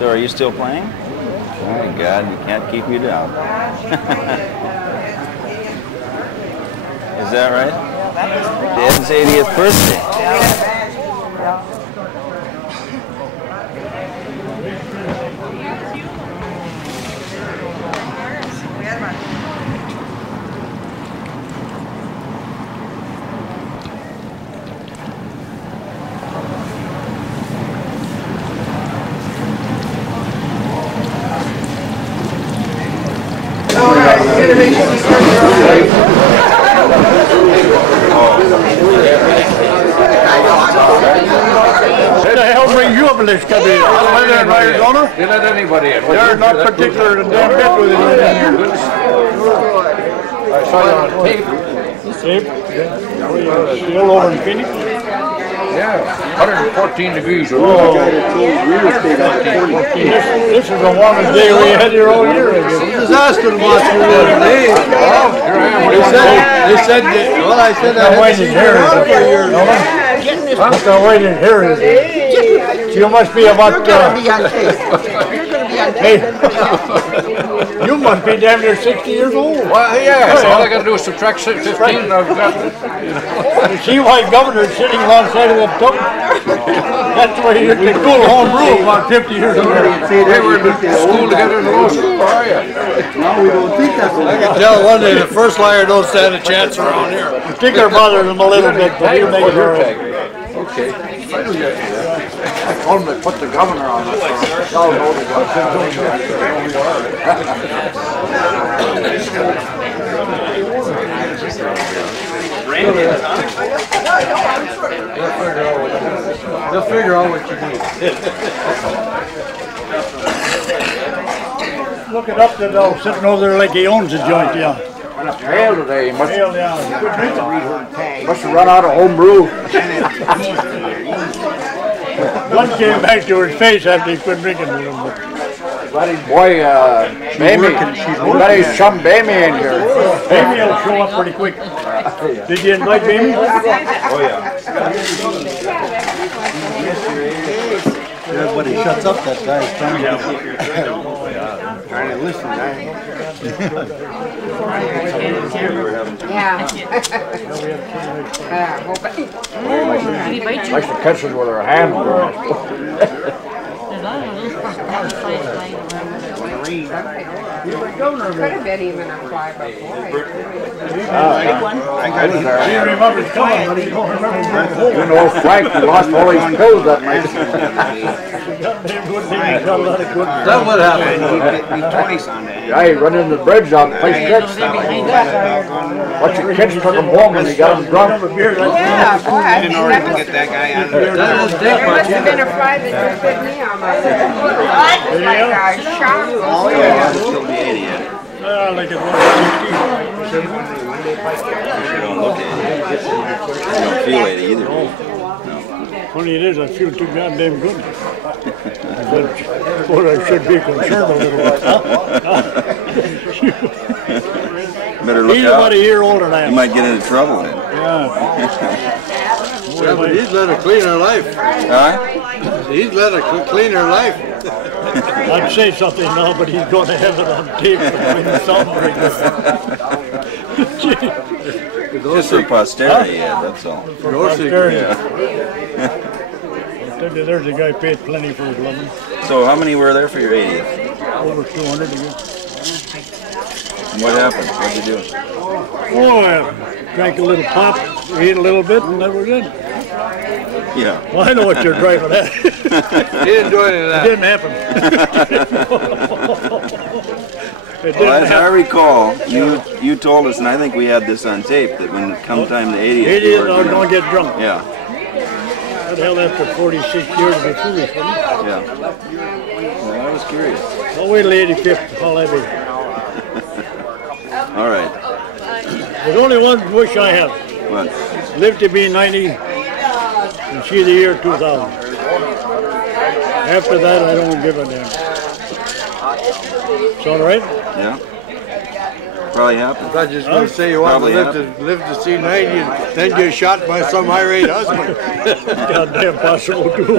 So are you still playing? My God, we can't keep you down. Is that right? Dad's 80th birthday. Who the hell brings you up in this country? Weather in Arizona? They let anybody in. They're not particular in damn bit with it. I saw you on tape. Tape? Still over in Phoenix? Yeah, 114 degrees. Oh. This is the warmest day we had here all year. I was asking about you the other day. They said that, well, I said I had seen you around for years. I'm still waiting here. You must be about... You're going to be on tape. You're going to be on tape. Hey, you must be damn near 60 years old. Well, yeah, so all I got to do is subtract 15 and I've got it. You see why governor's sitting alongside of that tub? That's the way you can school home rule about 50 years ago. They were in school together in the law school, how are you? No, we don't think that. I can tell one day the first liar don't stand a chance around here. The sticker bothers him a little bit, but he'll make it all right. Okay. I told him to put the governor on it. I'll know the They'll figure out what you need. Look it up there, though, sitting over there like he owns the joint, yeah. On a trail today, he must Hell, yeah. have run out of home brew. One came back to his face after he quit drinking with him. Got his boy, Bamey. Got his chum Bamey in here. Bamey will show up pretty quick. Did you invite Bamey? Oh, yeah. Everybody shuts up, that guy's trying to listen, Yeah. Likes to catch it with her hand. Could have been even a fly before. He remembers coming, but he don't remember going You know, Frank, he lost all his pills that night. That's what happened. Yeah, he run into the bridge out and played tricks. Watch your kids took him home and he got him drunk. Yeah, boy. In order to get that guy on there. There must have been a fly that just bit me on my leg. It's like a shock. Oh, yeah. He'll be 80 yet. like at 160. You don't look 80. You don't feel 80 either. No. Funny it is, I feel too goddamn good. But I should be concerned a little bit. Better look He's out. about a year older than I You am. might get into trouble then. Yeah. Yeah, but he's led a cleaner life. Huh? He's led a cleaner life. I'd say something now, but he's going to have it on tape between the sound breakers. Just for posterity, yeah, that's all. No secret. Yeah. I tell you, there's a guy paid plenty for his loving. So how many were there for your 80th? Over 200 again. And what happened? What'd you do? Oh, I drank a little pop, ate a little bit, and that was it. Yeah. Well, I know what you're driving at. He didn't do any of that. It didn't happen. It Well, didn't as I happen. recall, you told us, and I think we had this on tape, that when come time the 80th, 80 you is were not going to get drunk. Yeah, What the hell, after 46 years to be foolish, wasn't it? yeah. Well, I was curious. I'll wait till 85th, I'll have it. All right. There's only one wish I have. What? Live to be 90 and see the year 2000. After that, I don't give a damn. It's all right? Yeah. Probably I happened. thought you were going to say you want Probably to live to see 90 and then get shot by some irate husband. Goddamn possible too.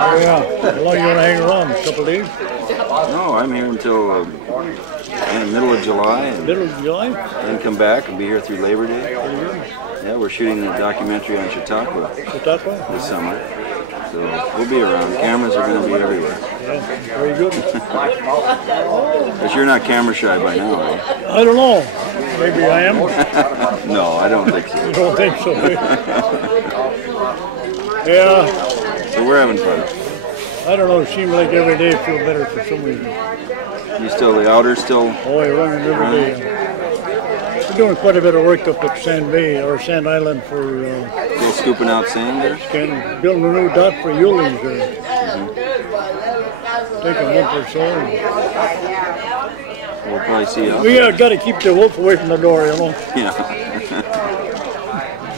yeah. How long you gonna hang around? A couple days? No, I'm here until middle of July, and Middle of July? then come back and be here through Labor Day. Yeah, we're shooting a documentary on Chautauqua Chautauqua? this summer, so we'll be around. Cameras are going to be everywhere. Yeah, very good. But you're not camera shy by now, eh? I don't know. Maybe I am. No, I don't think so. I don't think so. Yeah. So we're having fun. I don't know. It seems like every day I feel better for some reason. You still, the outer still? Oh, I run it every day. We're doing quite a bit of work up at Sand Bay or Sand Island for Still scooping out sand there? building a new dock for Yulees there. Take a month or so. We'll probably see you. We got to keep the wolf away from the door, you know. Yeah.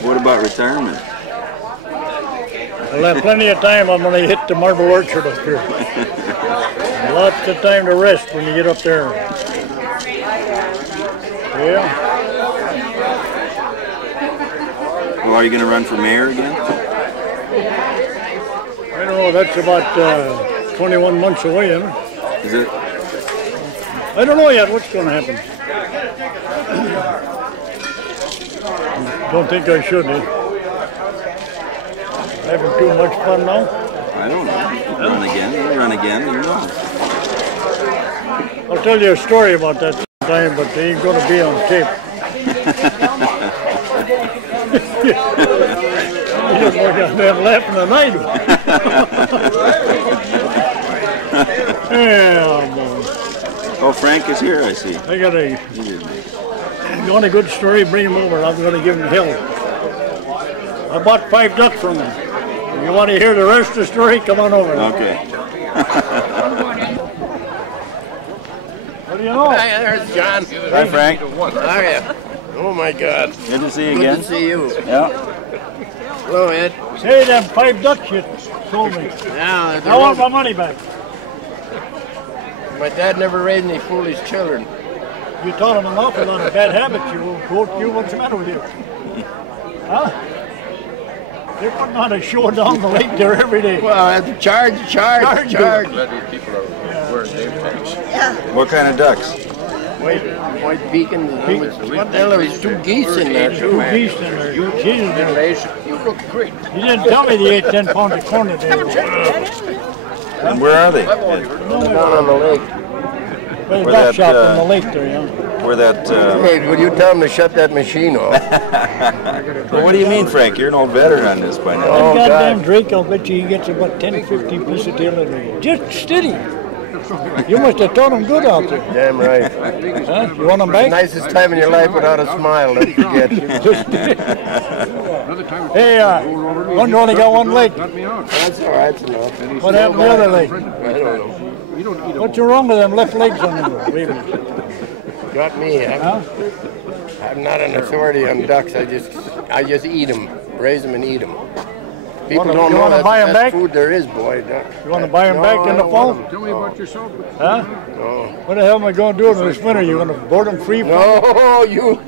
What about retirement? I'll have plenty of time. I'm going to hit the Marble Orchard up here. Lots of time to rest when you get up there. Yeah. Well, are you going to run for mayor again? I don't know. That's about 21 months away, isn't it? Is it? I don't know yet what's going to happen. Don't think I should, eh? Having too much fun now? I don't know. Run again. You run again. You know. I'll tell you a story about that sometime, but they ain't going to be on tape. You just look at them laughing tonight. Yeah, boy. Oh, Frank is here, I see. I got a. He didn't. You want a good story? Bring him over. I'm going to give him hell. I bought 5 ducks from him. You want to hear the rest of the story? Come on over. Okay. What do you know? Hi, there's John. Hi, Frank. How are you? Oh my God. Good to see you Good again. to see you. Yeah. Hello, Ed. Say them 5 ducks you sold me. Yeah, I want my money back. my dad never raised any foolish children. You taught them an awful lot of bad habits. What's the matter with you? Huh? They're putting on a show down the lake there every day. Well, I have to charge. What kind of ducks? White beacon. What the hell? There's 2 geese in there, too. 2 geese in there. Jesus. You look great. You didn't tell me they ate 10 pounds of corn a day. And where are they? Down on the lake. Well, Where duck that, shop in the lake there, yeah. Where that? Hey, will you tell them to shut that machine off? Well, what do you mean, Frank? You're no veteran on this by now. Oh, That goddamn God. Drake, I'll bet you he gets about 10, 15 pieces of tail a day. Just steady. You must have taught him good out there. Damn right. Huh? You want him back? Nicest time in your life without a smile, don't forget. Hey, one only got 1 leg. That's all right, that's enough. What happened to the other leg? I don't know. What's wrong with them left legs on them? Baby? Got me. I'm not an authority on ducks. I just eat them, raise them and eat them. People don't know wanna buy 'em that's back? food there is, boy. Duck. You want to buy them back in the fall? Tell me about yourself. Huh? No. What the hell am I going to do in this winter? You going to board them free? No, you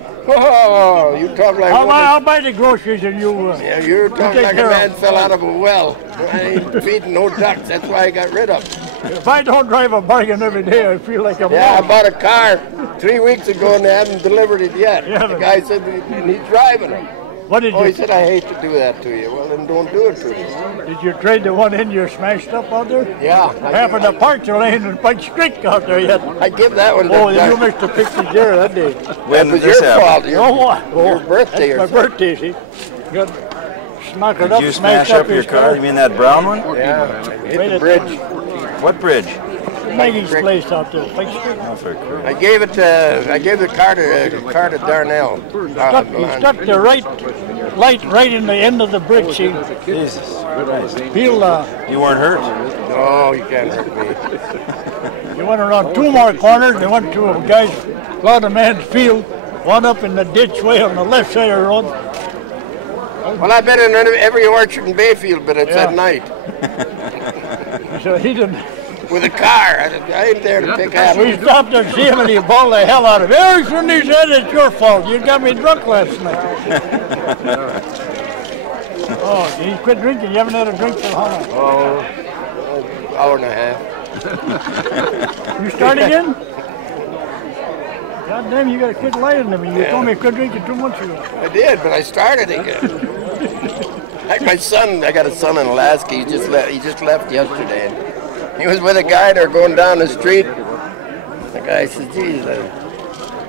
talk like I'll buy the groceries and you... yeah, you talk take like a care of man 'em. fell out of a well. I ain't feeding no ducks. That's why I got rid of them. If I don't drive a bargain every day, I feel like I'm... Yeah, I bought a car 3 weeks ago and they haven't delivered it yet. Yeah, The guy said he's driving it. What did Oh, he you... said, I hate to do that to you. Well, then don't do it to me. Did you trade the one in you smashed up out there? Yeah. Half of the parts are laying in Punch Creek out there yet. I give that one to Oh, Duck. you missed a 50 year that day. That was your fault. Oh, what? Your birthday or That's my birthday, see? Got smacked it Did up, you smashed smash up your his car? You mean that brown one? Yeah, hit Made the it- bridge. What bridge? Maggie's place out there, Punch Creek. Oh, for Christ. I gave the car to Darnell. He stuck the right light right in the end of the bridge, see? Jesus Christ. Feel, You weren't hurt? No, you can't hurt me. you went around 2 more corners, they went to a guy's, lot of man's field, one up in the ditch way on the left side of the road. Well, I've been in every orchard in Bayfield, but it's Yeah. at night. So he didn't, With a car. I ain't there to pick we apples. stopped to see him and he bawled the hell out of him. Everything he said, it's your fault. You got me drunk last night. Oh, you quit drinking. You haven't had a drink for how long? Oh, hour and a half. You start again? God damn, you got a kid lying to me. You told me I couldn't drink it 2 months ago. I did, but I started again. Like my son, I got a son in Alaska. He just left yesterday. And he was with a guy. They're going down the street. The guy said, "Geez," I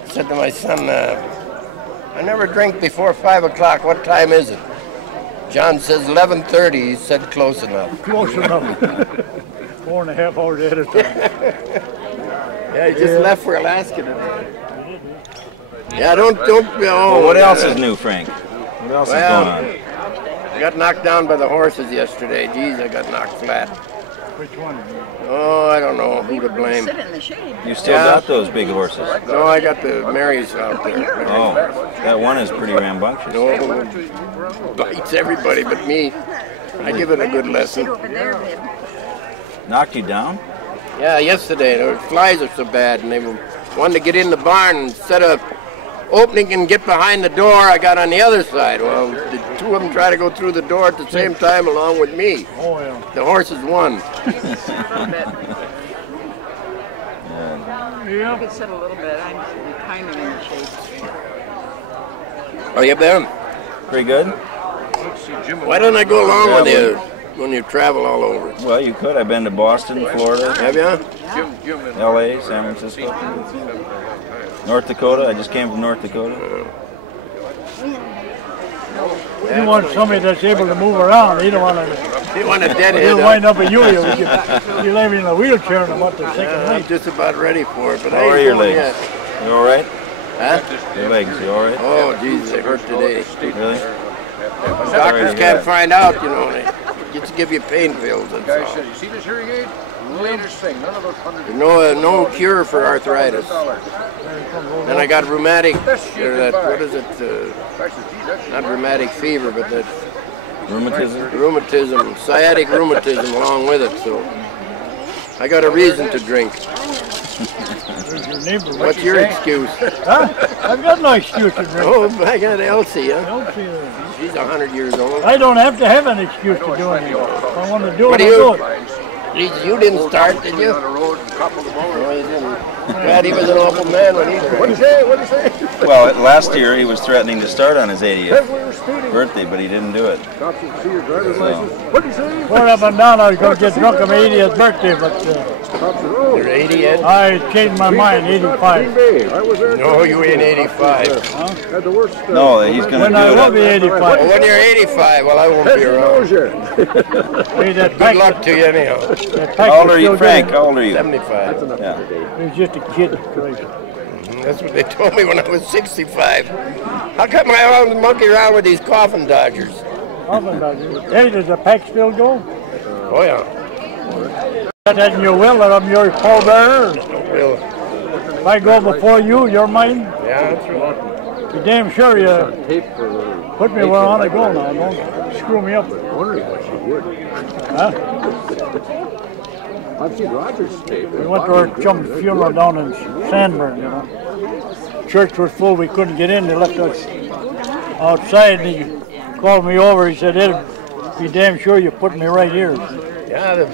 said to my son, "I never drink before 5 o'clock. What time is it?" John says 11:30. He said, "Close enough." Close enough. 4.5 hours ahead of time. Yeah, he just left for Alaska today. Yeah, don't. Well, what else is new, Frank? What else is going on? I got knocked down by the horses yesterday. Geez, I got knocked flat. Which one? Oh, I don't know who to blame. You still got those big horses? No, I got the Marys out there. Oh, that one is pretty rambunctious. No, bites everybody but me. I give it a good lesson. Knocked you down? Yeah, yesterday. The flies are so bad, and they wanted to get in the barn. Instead of opening and get behind the door, I got on the other side. Well, the two of them try to go through the door at the same time along with me. Oh, yeah. The horses won. Yeah. I could sit a little bit. I'm kind of in shape. Oh, you been? Pretty good? Why don't I go along with you when you travel all over? Well, you could. I've been to Boston, Florida, Have you? L.A., San Francisco, North Dakota. I just came from North Dakota. You want somebody that's able to move around. You don't want to. You want a deadhead? You'll wind up a yo-yo. You live in a wheelchair in about the second I'm week. just about ready for it, but How I are ain't your going legs? yet. You all right? Huh? Your legs, you all right? Oh, Jesus, they hurt today. Really? Doctors can't find out, you know. They just give you pain pills. That's all. You see this hearing aid? Latest thing. None of those hundred. There's no cure for arthritis. Then I got rheumatic, what is it? Not rheumatic fever, but that rheumatism, sciatic rheumatism along with it. So I got a reason to drink. There's your neighbor. What's your excuse? Huh? I've got no excuse to drink. Oh, I got Elsie, huh? Elsie, She's 100 years old. I don't have to have an excuse to do anything. If I want to do What it, do I'll you- do it. You didn't start, did you? On the road and coupled them No, over. he didn't. God, he was an awful man when he drank. What'd you say? What'd you say? Well, last year he was threatening to start on his 80th We were speeding. birthday, but he didn't do it. Cops would see your driver's license. What'd you say? Going up and down, I was going to get drunk on my 80th birthday, but Cops said, oh, You're 80, Ed? I changed my mind, 85. Bay. I was there. No, you ain't 85. Had the worst. No, he's going to When do I it. will be Well, 85. when you're 85, well, I won't be around. Hey, that Good pack, luck to you anyhow. that How pack old was are you, still Frank? good. How old are you? 75. Yeah. He was just a kid. Christ. That's what they told me when I was 65. How come I always monkey around with these coffin dodgers? Hey, does the pack still go? Oh, yeah. That in your will, that I'm your pallbearer. Well, If I go before you, you're mine. yeah, that's right. Be damn sure you put me where I want to go now. Don't screw me up. Wondering what she would. Huh? I've seen Roger's tape. We went to our chum's funeral down in Sandburn, you know. Church was full, we couldn't get in. They left us outside, and he called me over. He said, Ed, be damn sure you put me right here. Yeah,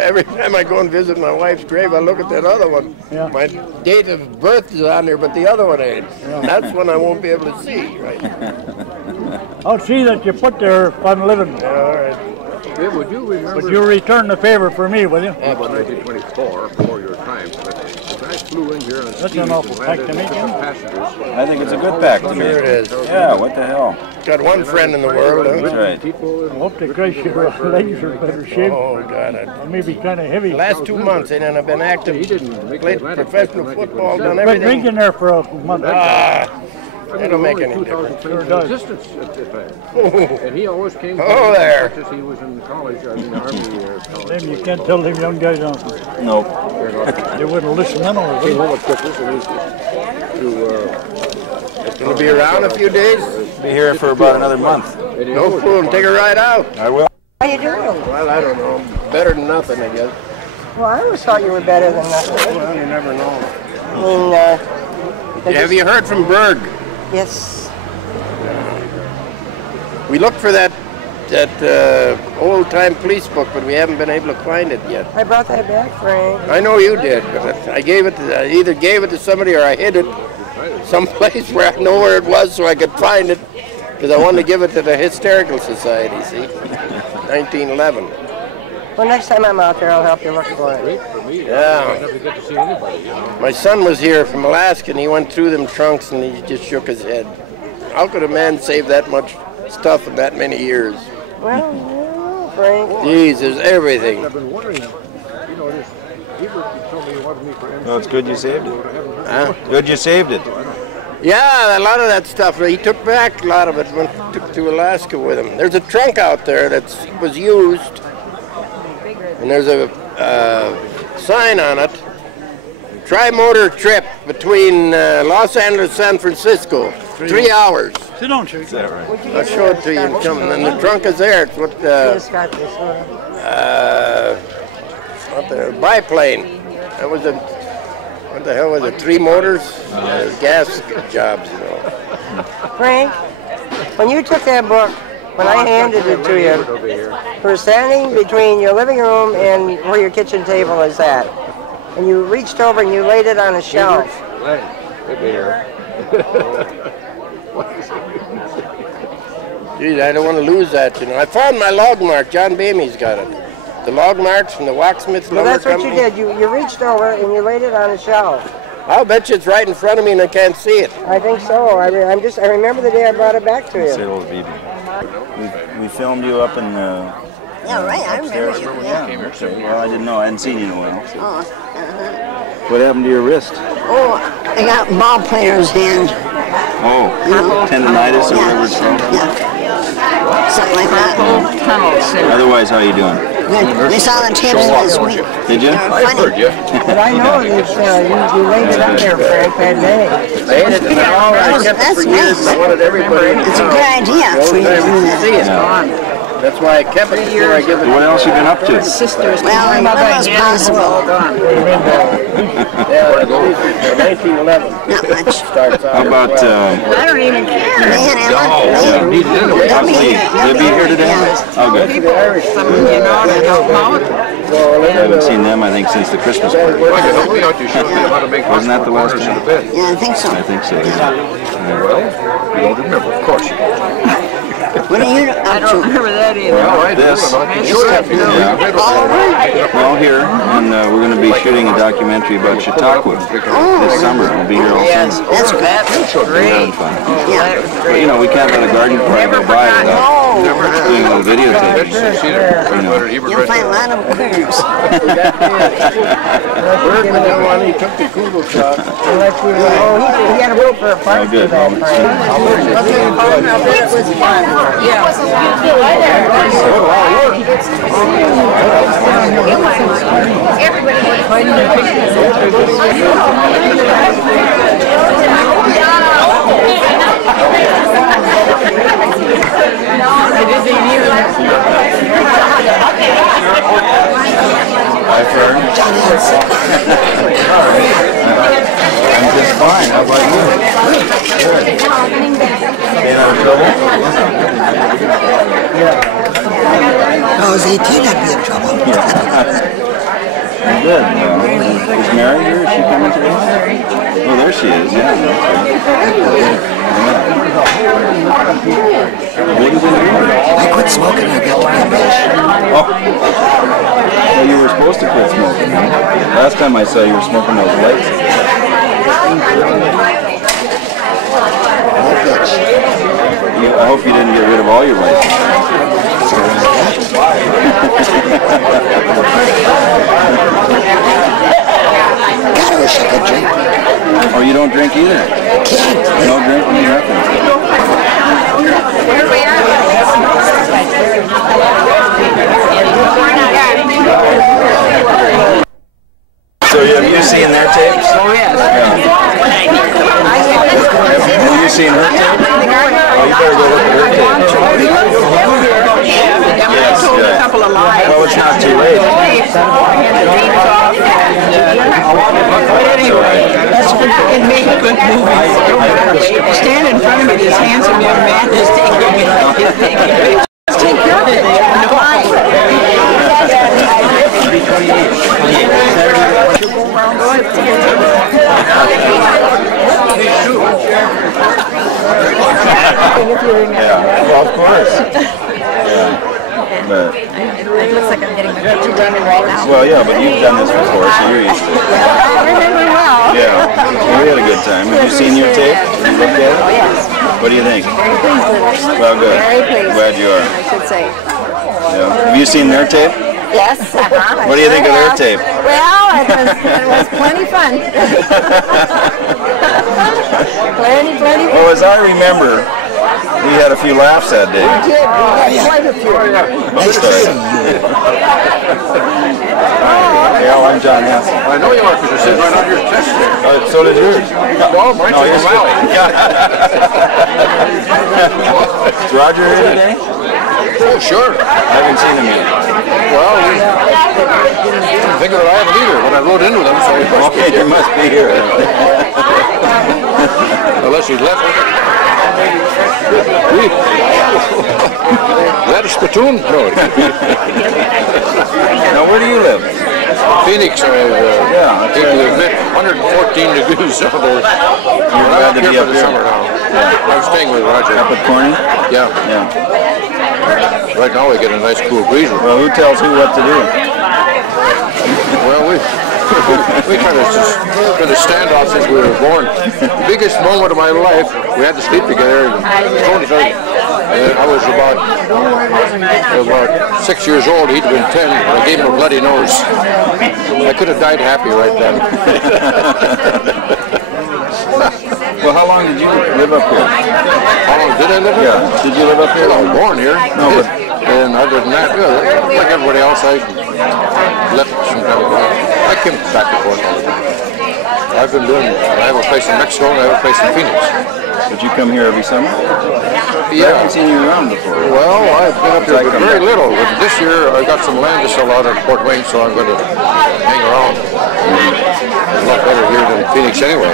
every time I go and visit my wife's grave, I look at that other one. Yeah. My date of birth is on there, but the other one ain't. That's one I won't be able to see, right? I'll see that you put there if I'm living. Yeah, all right. Yeah, would you remember? But you return the favor for me, will you? About 1924, before your time. But the guy flew in here on That's skis an awful and pack landed to make, with some isn't it? passengers. I think it's a good pack to me. Sure it is. Yeah, what the hell? Got one friend in the world, That's huh? right. People I hope the Christ your legs are in better shape. Oh, God. I may be kind of heavy. The last 2 months, and I've been active, He didn't make played the Atlantic professional back in football, done 1927. Been everything. drinking there for a month. Ah, that don't make any difference. Sure does. Resistance at the time. And he always came Oh, there. as much as he was in college, or in the army college. Then you can't tell them young guys on. Nope. They wouldn't listen anyway. Came home with Christmas and he used Gonna be around a few days? Be here for about another month. No fool, take a ride out. I will. How you doing? Well, I don't know. Better than nothing, I guess. Well, I always thought you were better than that. Well, you never know. I mean, Have you heard from Berg? yes. We looked for that that old-time police book, but we haven't been able to find it yet. I brought that back, Frank. I know you did, but I either gave it to somebody or I hid it someplace where I know where it was so I could find it, because I wanted to give it to the Hysterical Society, see? 1911. Well, next time I'm out there, I'll help you look for it. Yeah. My son was here from Alaska, and he went through them trunks, and he just shook his head. How could a man save that much stuff in that many years? Well, Frank. Jeez, there's everything. Well, it's good you saved it. Huh? Good you saved it. Yeah, a lot of that stuff. He took back a lot of it when he took to Alaska with him. There's a trunk out there that was used, and there's a sign on it. Tri-motor trip between Los Angeles and San Francisco. 3 hours. Sit down, Chick. I'll show it to you and come. And the trunk is there. It's what the biplane. That was a, what the hell was it? 3 motors? Gas jobs, you know. Frank, when you took that book, when I handed it to you, you were standing between your living room and where your kitchen table is at. And you reached over and you laid it on a shelf. Geez, I don't want to lose that, you know. I found my log mark. John Bamey's got it. The log marks from the Locksmith's Well, Lumber that's what Company. you did. You reached over and you laid it on a shelf. I'll bet you it's right in front of me and I can't see it. I think so. I remember the day I brought it back to Say you. hello to Bibi. We filmed you up in Yeah, right. I remember you. Yeah. well, I didn't know. I hadn't seen you in a while. Oh, What happened to your wrist? oh, I got ball player's hand. Oh, tendonitis or whatever it's called? Yeah. Something like that. Otherwise, how you doing? Good. We saw the tapes last week. Did you? They were funny. But I know that you laid it up there, Frank, that day. I ate it and I kept it for years and I wanted everybody to It's a know. good idea for you to do that. That's why I kept it before I give it. What else you been up to? Well, when it was possible. Yeah, 1911. Not much. Starts out. How about I don't even care. Man, Ellen, they'll be here. They'll be here today? Yeah. Oh, good. I haven't seen them, I think, since the Christmas party. Wasn't that the last time? Yeah, I think so. I think so. You don't remember, of course. What are you up to? This. Yeah. Well, here, and we're going to be shooting a documentary about Chautauqua this summer. We'll be here all summer. That's good. Having fun. Yeah. But, you know, we can't let a garden party go by without doing a little videotape. You know. You'll find a lot of critters. Bergman didn't want he took the Kugel truck. He had a rope for a Oh, party good. for that, Frank. It was fun. I've heard. I'm just fine. How about you? Good. Staying out of trouble? I was 18, I'd be in trouble. Good. Is Mary here? Is she coming today? Oh, there she is. Yeah. What are you doing? I quit smoking, I got to be Oh. Well, you were supposed to quit smoking. Last time I saw you were smoking those lights. I hope you didn't get rid of all your lights. God, I wish I could drink. Oh, you don't drink either? Can't. No drinking, nothing. So have you seen their tapes? Oh, yes. Have you seen her tape? Oh, you better go look at her tape. Yes, yeah. Well, it's not too late. It made good movies. Stand in front of me, this handsome young man is taking pictures. take your picture. Yeah, well, of course. Yeah. But, It looks like I'm getting my picture taken right now. well, yeah, but you've done this before, so you're used to it. I remember well. Yeah, well, we had a good time. Have you seen your tape? Have you looked at it? Oh, yes. What do you think? Very pleased with it. Well, good. Very pleased. Glad you are. I should say. Yeah. Have you seen their tape? Yes. What do you think of their tape? Well, it was plenty fun. plenty fun. Well, as I remember, we had a few laughs that day. We did. We had quite a few. Nice to see you. Yeah, I'm John Hanson. I know you are because you're sitting right on your chest there. So did yours. Well, mine's in the valley. Is Roger here today? Oh, sure. I haven't seen him yet. Well, I didn't think that I haven't either when I rode into them, so Okay, he must be here. unless he's left. Is that a spittoon? No. Now, where do you live? Phoenix, I hate to admit, 114 degrees out there. I'm up here for the summer now. I'm staying with Roger. Up at Corning? Yeah. Yeah. Right now we get a nice cool breeze. Well, who tells who what to do? Well, we kind of stand off since we were born. The biggest moment of my life, we had to sleep together. I was about 6 years old. He'd been 10. And I gave him a bloody nose. I could have died happy right then. Well, how long did you live up here? How long did I live here? Yeah. Did you live up here? Well, I was born here. No, but and other than that, like everybody else, I left some time ago. I came back and forth all the time. I have a place in Mexico and I have a place in Phoenix. Did you come here every summer? Yeah. I haven't seen you around before. Well, I've been up here but very little. But this year I got some land to sell out at Fort Wayne, so I'm going to hang around. It's a lot better here than Phoenix anyway.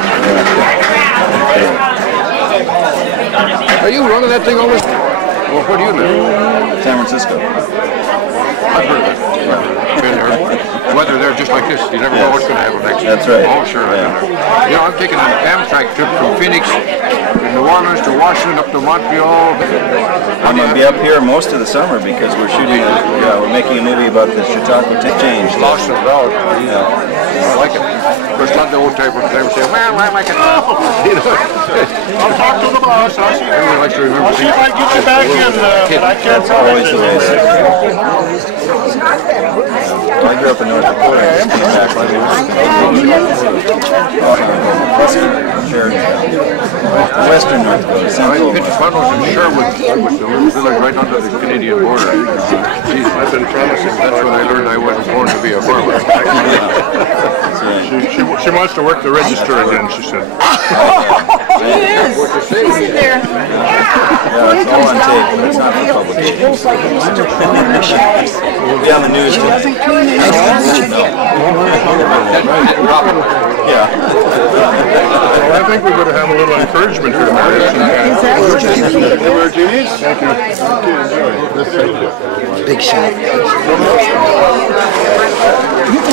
Are you running that thing all this? Well, where do you live? San Francisco. I've heard of it. Been there. Weather there just like this. You never know what's going to happen next. That's right. Oh, sure. Yeah. You know, I'm taking an Amtrak trip from Phoenix to New Orleans to Washington up to Montreal. I'm going to be up here most of the summer because we're shooting, we're making a movie about the Chautauqua change. Lost and out. Yeah. I like it. Of course, not the old type of say, well, I like it. You know, I'll talk to the boss. Everybody likes to remember I'll see if I can get you back in, but I can't promise Always the it. I grew up in North Dakota. Western North Dakota. I Central. pitched funnels in Sherwood, which is a little village right under the Canadian border. Geez, I've been promising. That's when I learned I wasn't born to be a farmer. She wants to work the register again, she said. She is. She's there. Yeah, it's all on tape, but it's not for publication. We'll be on the news today. Yeah. Well, I think we're going to have a little encouragement here, Mary. Thank you. Big shot.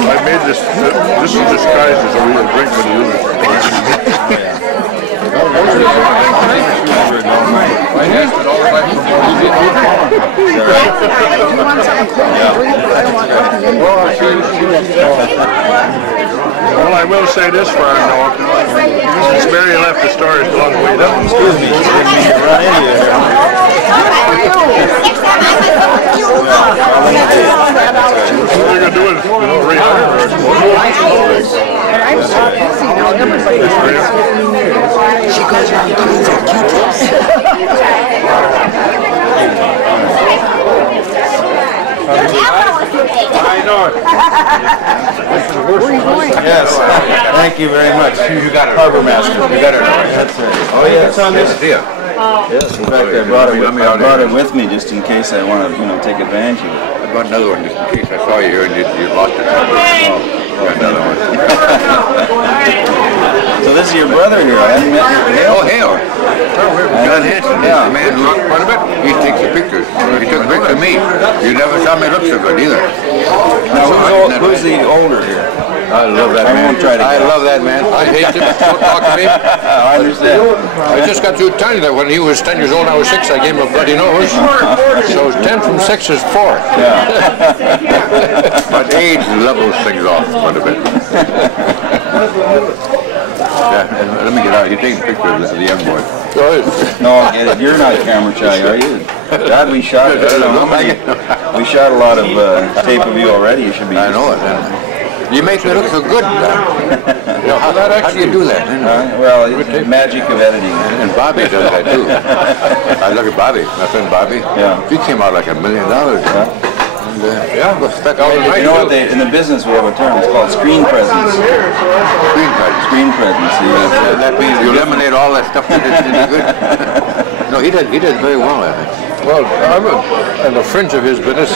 I made this is disguised as a real drink, but it isn't. Well, I will say this far now. Since Mary left, the store has gone way down. Excuse me, just didn't mean to run into you here. What are you going to do is, rehire her, I suppose. She goes around cleans her Q-tips. I know it. Yes, thank you very much. You got it. Harbor Master. You got it. That's right. Oh, yes. Yes, in fact, I brought it with me just in case I want to, take advantage of it. I brought another one just in case I saw you here and you lost it. Got another one. So this is your brother here. I hadn't met you. Oh, Hale. John Hanson. Yeah. The man who looked quite a bit. He takes the pictures. He took a picture of me. You never saw me look so good either. Now, who's the older here? I love that man. I love that man. I hate him. Don't talk to me. I understand. I just got through telling you that when he was 10 years old, I was 6. I gave him a bloody nose. So 10 from 6 is 4. Yeah. But age levels things off quite a bit. Yeah, and let me get out. You're taking pictures of the young boy. No, you're not camera shy, are you? God, we shot. We shot a lot of tape of you already. You should be. I know it. You make me look so good. How do you do that? Well, it's magic of editing. And Bobby does that too. I look at Bobby, my friend Bobby. Yeah. He came out like $1 million. Yeah, was stuck out the night. You know what? In the business we have a term. It's called screen presence. Screen presence. Screen presence. That means you eliminate all that stuff that didn't do good. No, he did very well, I think. Well, I'm on the fringe of his business.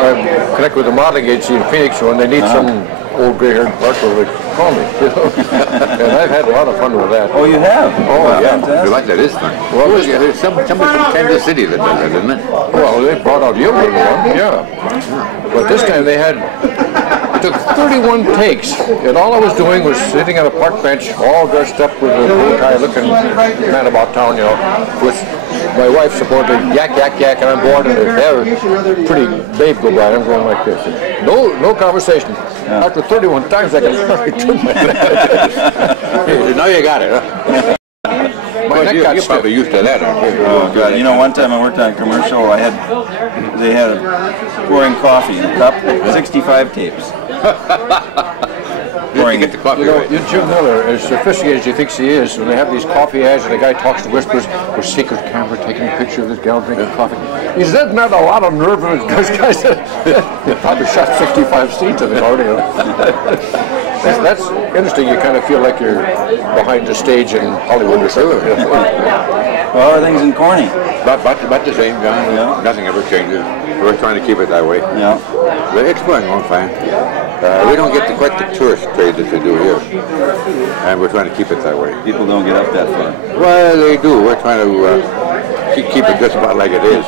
I'm connected with the modeling agency in Phoenix, so when they need some old gray-haired partner, they call me. And I've had a lot of fun with that. Oh, you have? Oh, yeah. You like that? It's fun. Well, there's somebody from Kansas City that does that, isn't it? Well, they brought out you one, yeah. But this time they took 31 takes, and all I was doing was sitting on a park bench, all dressed up with a blue tie looking man about town, you know, with my wife supporting yak, yak, yak, and I'm bored, and a pretty babe go by, I'm going like this. No conversation. Yeah. After 31 times, I can hardly do my Now you got it, huh? You're probably used to that, aren't you? Oh, God. You know, one time I worked on a commercial, they had pouring coffee in a cup, 65 tapes. Pouring get the coffee. You know, Jim Miller, as sophisticated as he thinks he is, when they have these coffee ads and the guy talks to whispers, with secret camera taking a picture of this gal drinking coffee. He said, isn't that a lot of nerve in this guy? He probably shot 65 seats in the audio. That's interesting. You kind of feel like you're behind the stage in Hollywood or something. Well, everything's in Corny. But the same, John. Yeah. Nothing ever changes. We're trying to keep it that way. Yeah. But it's going on fine. We don't get quite the tourist trade that they do here. And we're trying to keep it that way. People don't get up that far. Well, they do. We're trying to keep it just about like it is.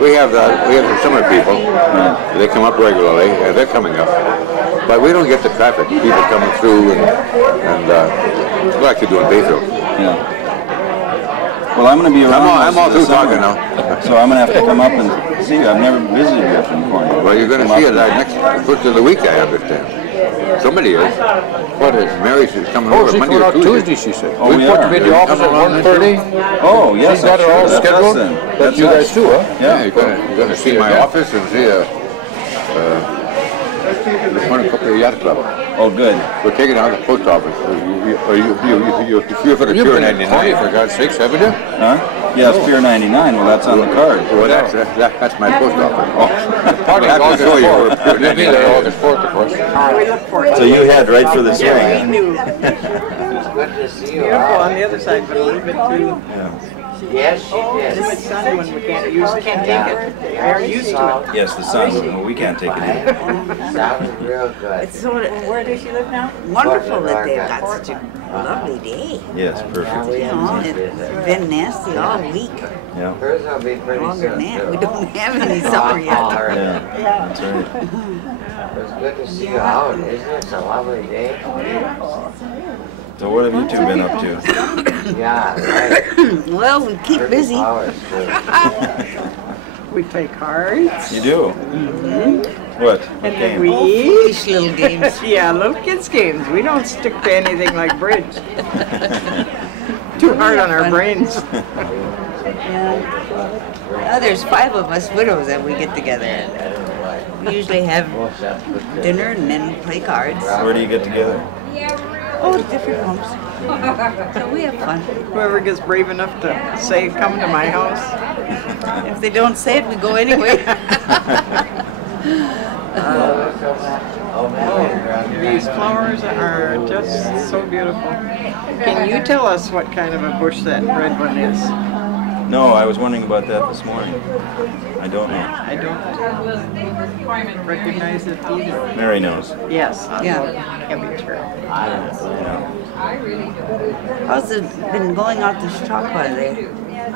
We have some summer people. They come up regularly, and they're coming up. But we don't get the traffic. People coming through, and like they do in Bayfield. Yeah. Well, I'm going to be around. I'm all through talking now. So I'm going to have to come up and see you. I've never visited you from Corny. Well, you're going to see it next first of the week, I understand. Somebody is. What is? Mary's coming over Monday or Tuesday, she said. Oh, we put to be at the office at 1:30. Oh, yes. She's got it all scheduled. That's you guys too, huh? Yeah, you're going to see my office and see a couple of yacht club. Oh, good. We're taking it out of the post office. You're for the You've Pure been 99. For God's sakes, haven't you? Huh? Yeah, it's Pure 99. Well, that's on the card. Well, that's my post office. Oh. Party's August 4th. You'll be there August 4th, of course. So you head right for the swing. Good to see you. Beautiful on the other side, but a little bit too. Yes, she did. Too much sun when we can't take it. They're used to it. Yes, the sun. Well, we can't take it either. Sounds real good. So where does she live now? Wonderful that they've got such a lovely day. Yes, perfect. You know, it's been nasty all week. Yeah. Hers will be pretty Longer soon, than that. too. We don't have any summer yet. Yeah, that's right. It's good to see you out, isn't it? It's a lovely day. So what have you two been up to? Yeah, right. Well, we keep busy. Flowers, too. We play cards. You do? Mm-hmm. What? And then we eat. Foolish little games. Yeah, little kids' games. We don't stick to anything like bridge. Too hard on our brains. Yeah. There's 5 of us widows that we get together. We usually have dinner and then play cards. Where do you get together? Oh, different homes. So we have fun. Whoever gets brave enough to say, come to my house. If they don't say it, we go anyway. These flowers are just so beautiful. Can you tell us what kind of a bush that red one is? No, I was wondering about that this morning. I don't know. I don't recognize it either. Mary knows. Yes. Yeah. Heavy trail. How's it been going out the stock? Are they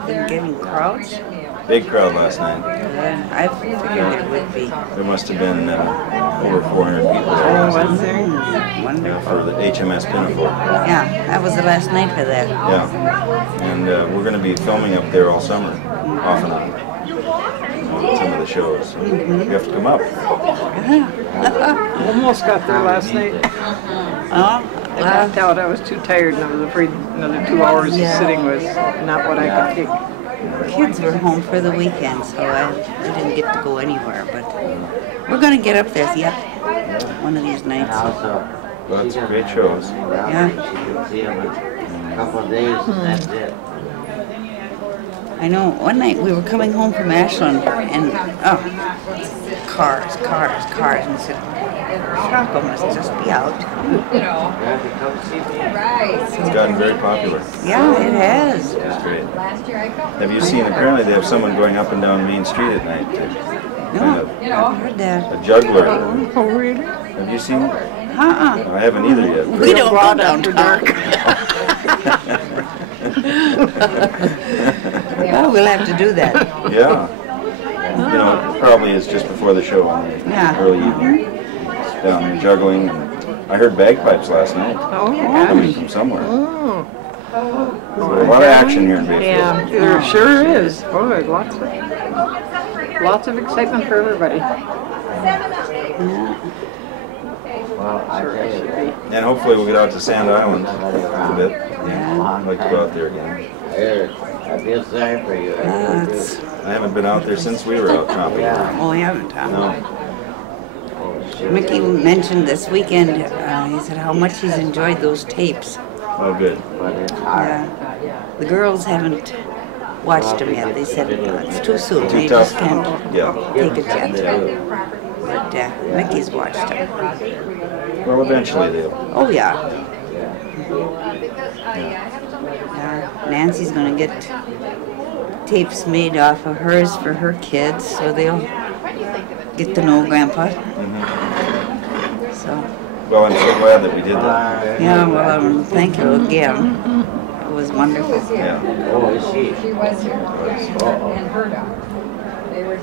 been getting crowds? Big crowd last night. Yeah, I figured it would be. There must have been over 400 people there. Oh, was there? Wonderful. For the HMS Pinafore. Yeah, that was the last night for that. Yeah. And we're going to be filming up there all summer, off and on. Some of the shows. So you have to come up. Almost got there last night. Oh, I tapped out. I was too tired, and I was afraid another 2 hours of sitting was not what I could take. kids were home for the weekend, so I didn't get to go anywhere. But we're going to get up there, yeah, one of these nights. Lots of great shows. Yeah. A couple of days, and that's it. I know, one night we were coming home from Ashland, and cars, and I said, Chaco must just be out. It's gotten very popular. Yeah, it has. It's great. Have you seen, apparently they have someone going up and down Main Street at night. No, I heard that. A juggler. Oh, really? Have you seen it? Uh-uh. I haven't either yet. We don't go downtown. Oh, we'll have to do that. Yeah. You know, it probably is just before the show in the early evening. It's down there juggling. I heard bagpipes last night. Oh, coming from somewhere. So a lot of action here in Bayfield. Yeah, there sure is. Boy, lots of excitement for everybody. And hopefully we'll get out to Sand Island a bit. Yeah, I'd like to go out there again. I feel sorry for you. I haven't been out there since we were out camping. Oh, we haven't, huh? No. Mickey mentioned this weekend, he said how much he's enjoyed those tapes. Oh, good. Yeah. The girls haven't watched them yet. They said it's too soon. Too They tough. just can't take it yet. Yeah. But Mickey's watched them. Well, eventually they'll. Oh, yeah. Nancy's going to get tapes made off of hers for her kids, so they'll get to know Grandpa. So. Well, I'm so glad that we did that. Yeah, well, thank you again. It was wonderful. Yeah. Oh, is she?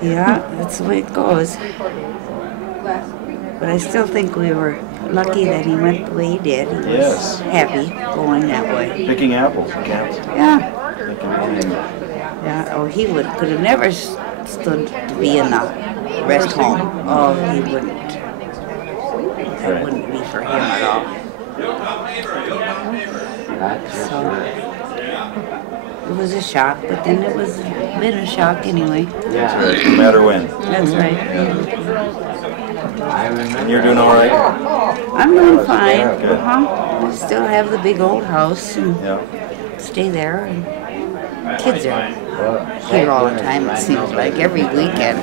Yeah, that's the way it goes. But I still think we were lucky that he went the way he did. He was happy going that way. Picking apples, can't. Yeah. Yeah. Oh, he could have never stood to be in the rest home. Oh, he wouldn't. That wouldn't be for him at all. So it was a shock, but then it was been a shock anyway. That's right. No matter when. That's right. And you're doing all right? I'm doing fine. I still have the big old house and stay there. And kids are here all the time, it seems like, every weekend.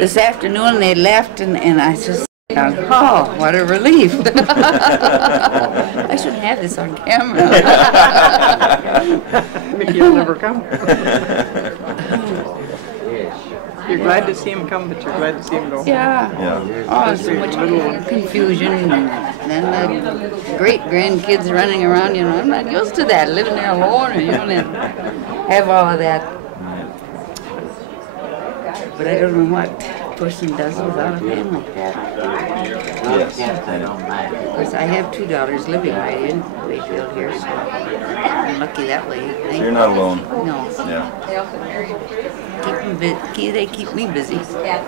This afternoon they left and I just said, oh, what a relief. I shouldn't have this on camera. Mickey will never come. You're glad to see him come, but you're glad to see him go. Yeah. Oh, so much confusion. And then the great-grandkids running around, you know. I'm not used to that, living there alone, and you don't have all of that. But I don't know what a person does without a family. Yes, I don't mind. Of course, I have 2 daughters living right in Bayfield here, so I'm lucky that way. So you're not alone. No. Yeah. They keep me busy. Yeah.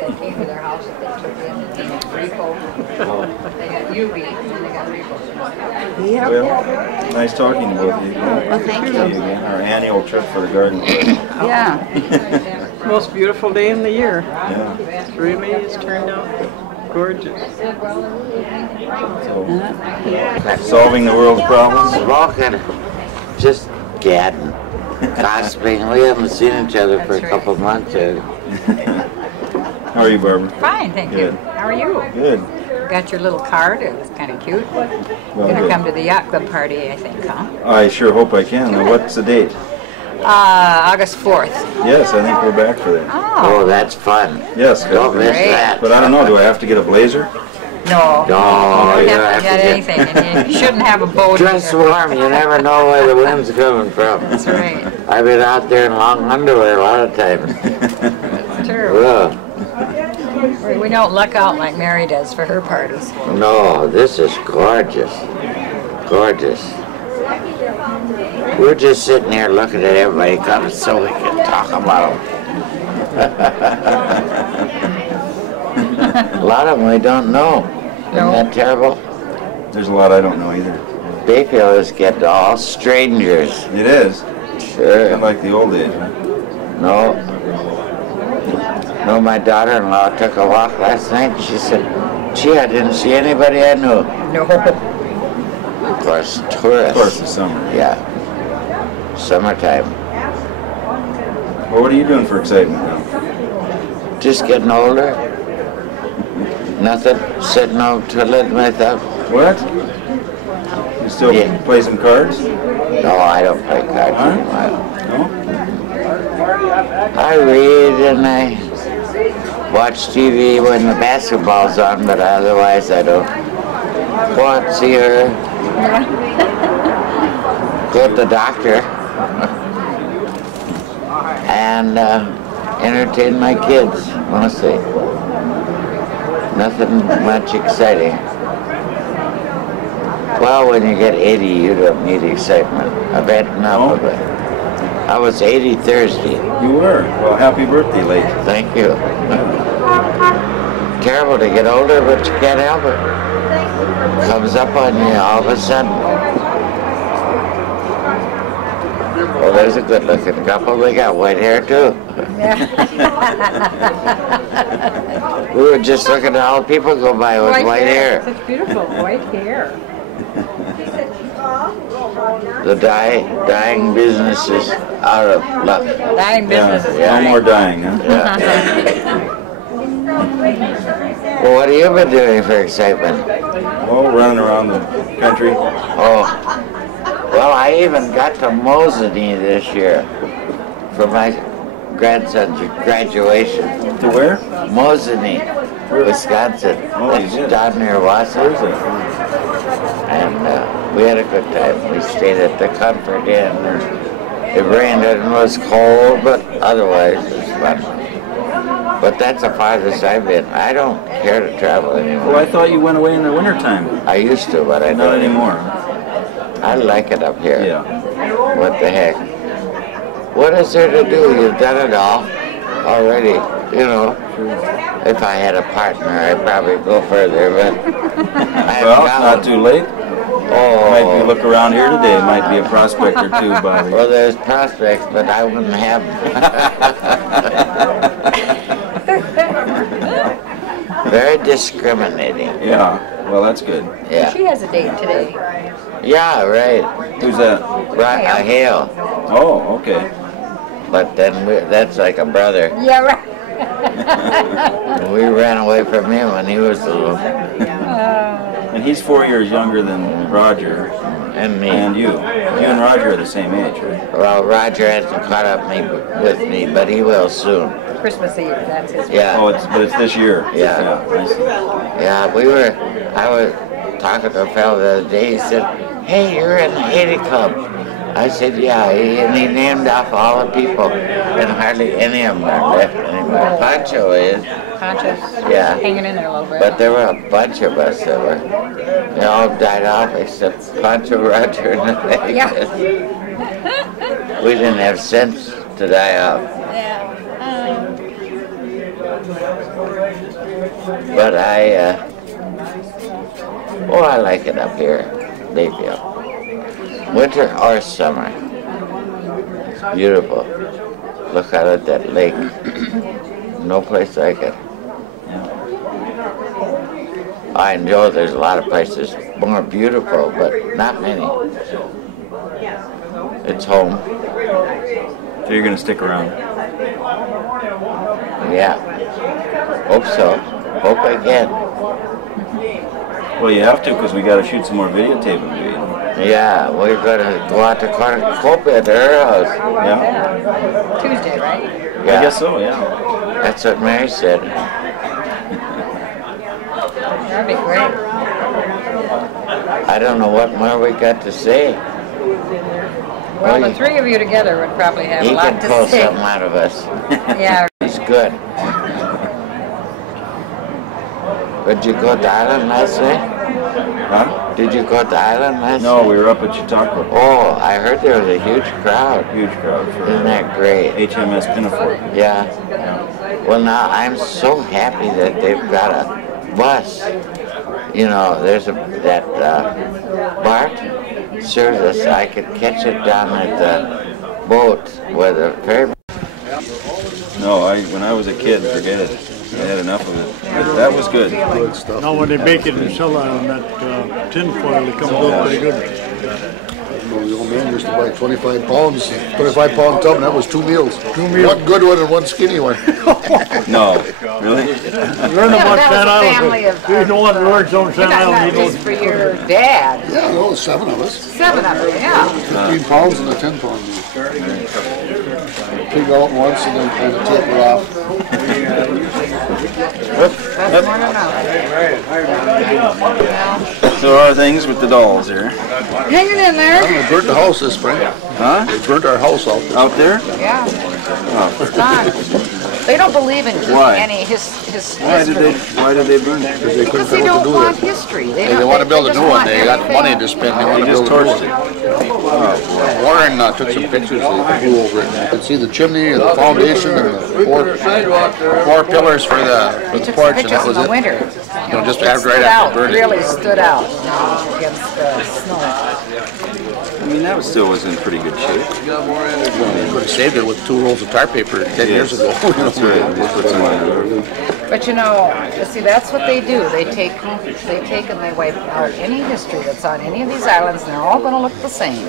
Well, nice talking to both of you. Well, thank you. Our annual trip for the garden club. Yeah. Most beautiful day in the year. Yeah. It really has turned out gorgeous. So, solving the world's problems. We're all kind of just gadding, gossiping. We haven't seen each other for a couple of months. How are you, Barbara? Fine, thank you. How are you? Good. got your little card. It was kind of cute. Well, Gonna good. come to the yacht club party, I think, huh? I sure hope I can. Now, what's the date? August 4th. Yes, I think we're back for that. Oh, that's fun. Yes. Don't miss Great. that. But I don't know, do I have to get a blazer? No. No, You you don't have have to to get get anything. And you shouldn't have a boat dress either. warm. You never know where the wind's coming from. That's right. I've been out there in long underwear a lot of times. It's true. Ugh. We don't luck out like Mary does for her parties. No, this is gorgeous. Gorgeous. We're just sitting here looking at everybody coming so we can talk about them. A lot of them we don't know. Isn't that terrible? There's a lot I don't know either. Bayfield is getting all strangers. It is. Sure. Not like the old days, huh? No. No, my daughter-in-law took a walk last night and she said, gee, I didn't see anybody I knew. No. Of course, tourists. Of course, the summer. Yeah. Summertime. Well, what are you doing for excitement now? Just getting older. Nothing. Sitting on the toilet myself. What? You still play some cards? No, I don't play cards anymore. No? I read and I watch TV when the basketball's on, but otherwise I don't go out and see her. Go to the doctor. And entertain my kids, mostly. Nothing much exciting. Well, when you get 80, you don't need excitement. I've had enough of it. I was 80 Thursday. You were. Well, happy birthday, late. Thank you. Terrible to get older, but you can't help it. Comes up on you all of a sudden. Well, there's a good-looking couple. They got white hair, too. We were just looking at all the people go by with white hair. Such beautiful white hair. The dyeing business is out of luck. Dyeing business is No more dying, huh? Yeah. Well, what have you been doing for excitement? Oh, running around the country. Oh. Well, I even got to Mosinee this year for my grandson's graduation. To where? Mosinee, Wisconsin. Oh, you That's did? down near Wausau. And we had a good time. We stayed at the Comfort Inn. It rained and it was cold, but otherwise it was fun. But that's the farthest I've been. I don't care to travel anymore. Well, I thought you went away in the wintertime. I used to, but I Not don't anymore. I like it up here. Yeah. What the heck? What is there to do? You've done it all already. You know, if I had a partner, I'd probably go further, but Well, it's not too late. Oh. Might be look around here today. Might be a prospect or two, Bobby. Well, there's prospects, but I wouldn't have them. Very discriminating. Yeah. Well, that's good. Yeah. She has a date today. Yeah, right. Who's that? Right, a Hale. Oh, okay. But then that's like a brother. Yeah, right. We ran away from him when he was little. And he's 4 years younger than Roger. And me. And you. You and Roger are the same age, right? Well, Roger hasn't caught up with me, but he will soon. Christmas Eve, that's his. Yeah. Oh, but it's this year. Yeah. I see. Yeah, I was talking to a fellow the other day. He said, hey, you're in the 80 Club. I said, yeah, and he named off all the people, and hardly any of them are left anymore. Pancho is. Poncho's Yeah. hanging in there a little bit. But there were a bunch of us that were, they all died off except Pancho, Roger, and the Yeah. We didn't have sense to die off. Yeah. But I like it up here, Bayfield. Winter or summer. It's beautiful. Look out at that lake. No place like it. I know there's a lot of places more beautiful, but not many. It's home. So you're going to stick around? Yeah. Hope so. Hope I can. Well, you have to because we got to shoot some more videotape of you. Yeah, we're gonna go out to Cornucopia at her house. Yeah. Tuesday, right? Yeah. I guess so. Yeah. That's what Mary said. That'd be great. I don't know what more we got to say. Well, the three of you together would probably have a He lot can to pull say. something out of us. Yeah. He's good. Did you go to Island last night? Huh? Did you go to Island last No, night? we were up at Chautauqua. Oh, I heard there was a huge crowd. Huge crowd for Isn't that great? HMS Pinafore. Yeah. Well, now I'm so happy that they've got a bus. You know, there's that BART service. I could catch it down at the boat where the ferry. No, when I was a kid, forget it. I had enough of it. That was good. Good stuff. Now when they bake it and sell it on that tin foil, it comes out pretty good. The old man used to buy 25 pounds, 25-pound tub, and that was 2 meals. 2 meals. One good one and one skinny one. No, really? Learn about that San was a family Island. of, You know what words on You San got Island? that just for your dad. Yeah, no, 7 of us. 7 of them, yeah. 15 pounds and a 10-pound meal. Pig out once and then kind of taper off. That's more than enough. So are things with the dolls here. Hanging in there. They burnt the house this spring. Huh? They burnt our house out. Out there? Yeah. Oh. It's done. They don't believe in keeping Why? any Why did they burn it? Because they couldn't Because they figure out what don't to do want with it. history. They want to build a just new one. want They got everything. money to spend. They want They to just build a new torched one. it. Warren took some pictures. They flew over it. You could see the chimney and the foundation and the four pillars for the They took some porch, and pictures that was in the it. winter. You know, just It after, right stood after out, burning. really stood out against the snow. I mean, that still was in pretty good shape. You could have saved it with 2 rolls of tar paper 10 years ago. That's right. Just put some on it. But you know, see, that's what they do. They take and they wipe out any history that's on any of these islands, and they're all going to look the same.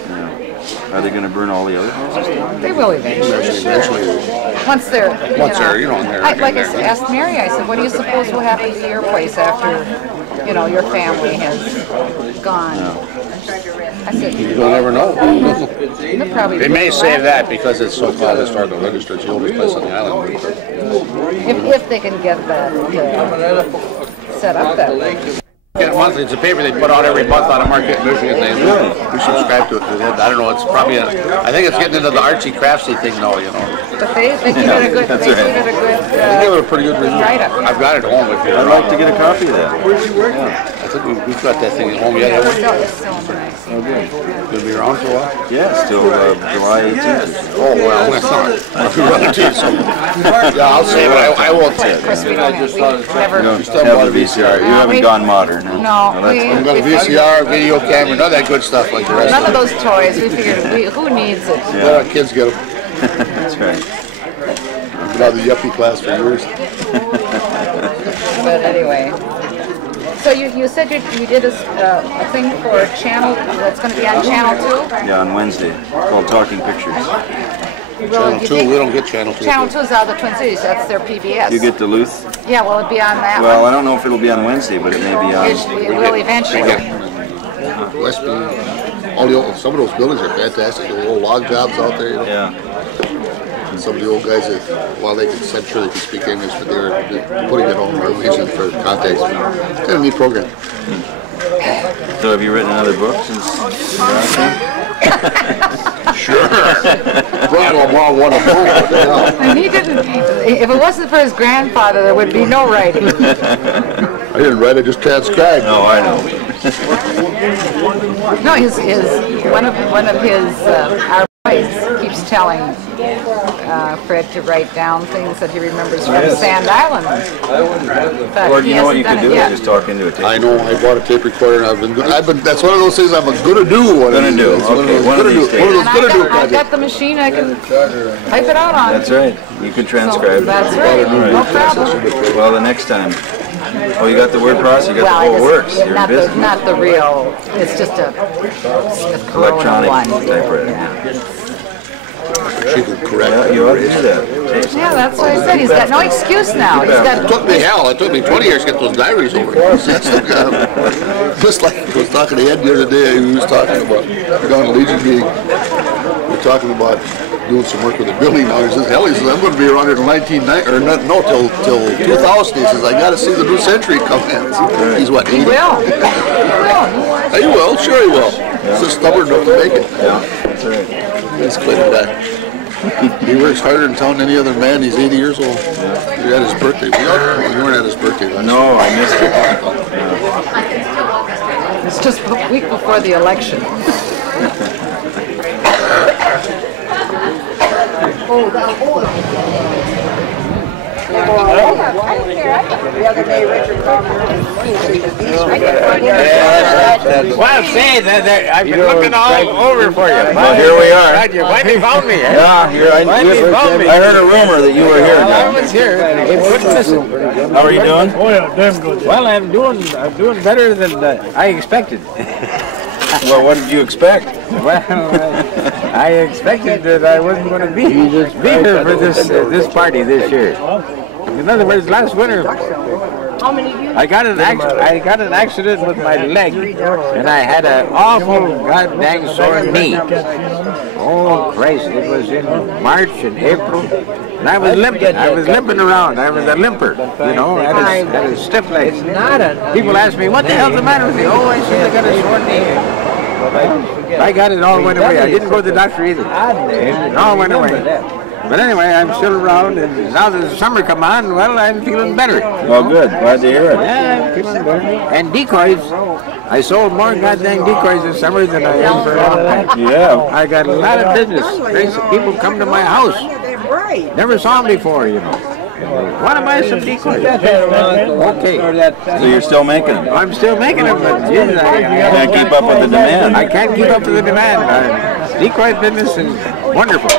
Are they going to burn all the other houses down? They will eventually. Once they're, like I asked Mary, I said, what do you suppose will happen to your place after, you know, your family has gone? I said, You don't ever know. they'll probably They may do save that because it's so-called historical register. It's the oldest place on the island. if they can get that set up that way. Get monthly. It's a paper they put out every month out of Marquette, Michigan. We subscribe to it. I don't know. It's probably. I think it's getting into the artsy craftsy thing now. You know. But they give it a good. They give it a good. They give it a pretty good review. Write-up. I've got it at home with you. I'd like to get a copy of that. I think we've got that thing at home yet. It's still nice. It'll be around for a while. Yeah, still July 18th. Oh well, that's not. If you run into something. Yeah, I'll say it. I won't say it. Of course, we never. You don't have a VCR. You haven't gone modern. Huh? No, We've got a VCR, video camera, none of that good stuff like the rest none of of those toys. We figured, who needs it? Yeah, kids get them. That's right. I've been out of the yuppie class for years. But anyway, so you said you did a thing for a channel that's going to be on Channel 2? Yeah, on Wednesday, called Talking Pictures. Channel 2, we don't get Channel 2. Channel 2 is out of the Twin Cities. That's their PBS. You get Duluth? Yeah, will it be on that Well, I one? don't know if it'll be on Wednesday, but it may be on. It will eventually. Westby, some of those buildings are fantastic. The old log jobs out there, you know. Yeah. And some of the old guys that, while I'm sure they can speak English, but they're putting it on revision for context. It's kind of a neat program. So have you written another book since your last time? Sure. One of And he didn't. If it wasn't for his grandfather, there would be no writing. I didn't write, I just transcribed. No, I know. No, one of his our boys keeps telling Fred to write down things that he remembers from Sand Island. Or you know what you could do? Just talk into a tape. I know. I bought a tape recorder. And I've been. That's one of those things I'm gonna do. Gonna do. Okay. One of these days. I've got the machine. I can type it out on. That's right. You can transcribe. That's right. No problem. Well, the next time. Oh, you got the word processor. You got the whole works. You're in business. Not the real. It's just a Smith electronic one. typewriter. Yeah. She could correct. Yeah, you ought to do that. Jason. Yeah, that's what I said. He's got no excuse now. He's got. It took me hell. It took me 20 years to get those diaries over. Just like I was talking to Ed the other day, he was talking about down at Legion meeting. We're talking about doing some work with the building now. He says, hell, he says, I'm going to be around here till 1990, or no, till 2000. He says, I got to see the new century come in. He's what, 80? He will. He will, sure he will. He's just stubborn enough to make it. Yeah, that's right. He's clean back. He works harder in town than any other man. He's 80 years old. He had his birthday. You weren't at his birthday. No, I missed it. It's just a week before the election. The other day, Richard called me. Well, say that I've been looking all over for you. Here we are. Glad you finally found me. Eh? Yeah, here I heard a rumor that you were here. I was here. Couldn't miss it. How are you doing? Oh yeah, damn good. Well, I'm doing better than I expected. Well, what did you expect? Well, I expected that I wasn't going to be here for this party this year. In other words, last winter, I got an accident with my leg, and I had an awful goddamn sore knee. Oh Christ! It was in March and April, and I was limping. I was limping around. I was a limper, you know. I had a stiff leg. People ask me, "What the hell's the matter with you?" Oh, I said I got a sore knee. I got it, all went away. I didn't go to the doctor either. It all went away. But anyway, I'm still around, and now that the summer come on, well, I'm feeling better. Well, good. Glad to hear it. Yeah, I'm feeling better. And decoys. I sold more goddamn decoys this summer than I have for a long time. Yeah. I got a lot of business. People come to my house. Never saw them before, you know. Want to buy some decoys? Okay. So you're still making them? I'm still making them, but geez, I can't keep up with the demand. I can't keep up with the demand. Decoy business is wonderful.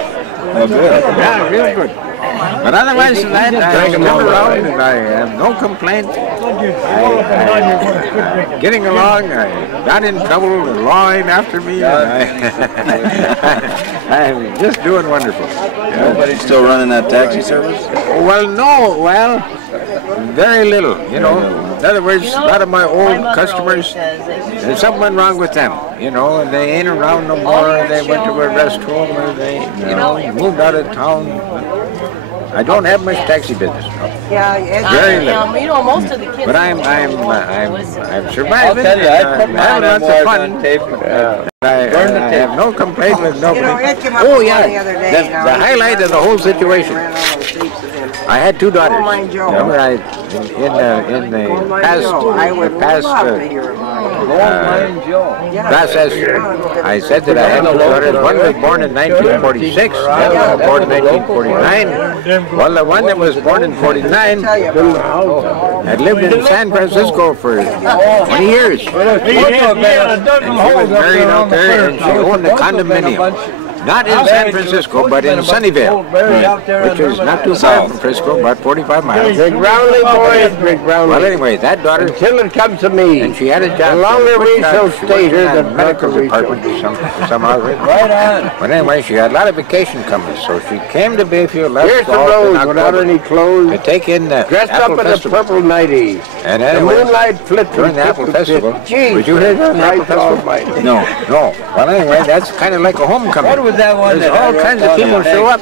Oh, good. Yeah, really good. But otherwise than that, I'm still around and I have no complaint. I'm getting along. I'm not in trouble. The law ain't after me. I'm just doing wonderful. Nobody's still running that taxi service? Well, no. Well, very little, you know. In other words, a lot of my old customers, there's something wrong with them, you know, and they ain't around no more. They went to a rest home or they, you know, moved out of town. I don't have much taxi business. No. Yeah, very little. You know, most of the kids. But I'm surviving. I'm having lots of fun. I have no complaint with nobody. Oh yeah, the highlight of the whole situation. I had two daughters. Remember, in the past process, I said that I had two daughters. One was born in 1946, the other was born in 1949. Well, the one that was born in 49 had lived in San Francisco for 20 years. And she was married out there, and she owned a condominium. Not in San Francisco, but in Sunnyvale, which is not too far from Frisco, about 45 miles. Big Brownlee, boys, Big Brownlee. Well, anyway, that daughter, until it comes to me, and she had a job. The longer we shall stay here, the medical department somehow. Right on. But anyway, she had a lot of vacation coming, so she came to Bayfield last fall without any clothes, to take in the dressed Apple up in Festival. a purple nightie. And anyway, the moonlight flipped during the Apple Festival. Would you hear during the Apple Festival? No. No. Well, anyway, that's kind of like a homecoming. What was that one? There's all kinds of people show up.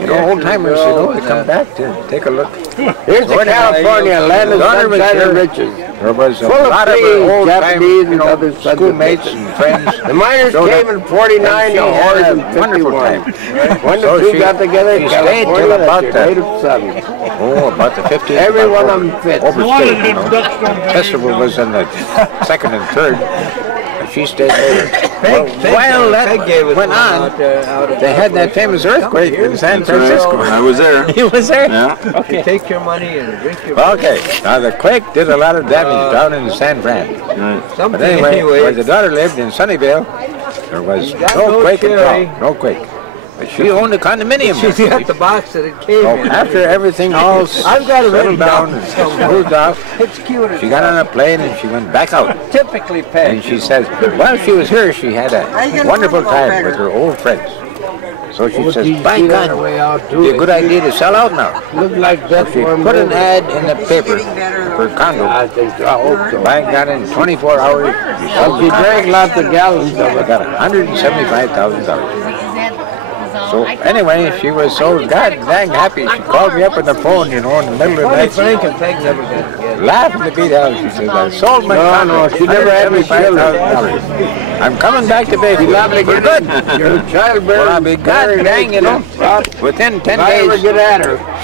You know, old timers, you know, they come back to take a look. Here's to California, land of sunshine and riches. There was a Full of lot of trees, old Japanese time, and other schoolmates and friends. The miners came in 49, the whores in 51. When the two got together, California, that's your native son. Oh, about the 15th. Every one of them fits. Overstayed, you know. Festival was in the 2nd and 3rd. She stayed there. While that went on, they had that famous earthquake in San Francisco. I was there. You was there? Yeah. Okay. Take your money and drink your Okay. Now the quake did a lot of damage down in San Fran. But anyway, where the daughter lived in Sunnyvale, there was no quake at all. No quake. But she owned a condominium. She's got the box that it came in. After everything all settled down and smoothed off, It's cute. she got on a plane and she went back out. Typically paid. And she says, while she was here, she had a wonderful time with her old friends. So she says, by God, it'd be a good idea to sell out now. So she put an ad in the paper for condo. By God, in 24 hours, she drank lots of gallons. So I got $175,000. So anyway, she was so god dang happy. She called me up on the phone, you know, in the middle of the night. Laughing to beat out. She said, I sold my condo. No, she never had me $175,000. I'm coming back to Bayfield. We're good. You're childbearing. Well, I'll be god dang, you know. Within 10 days,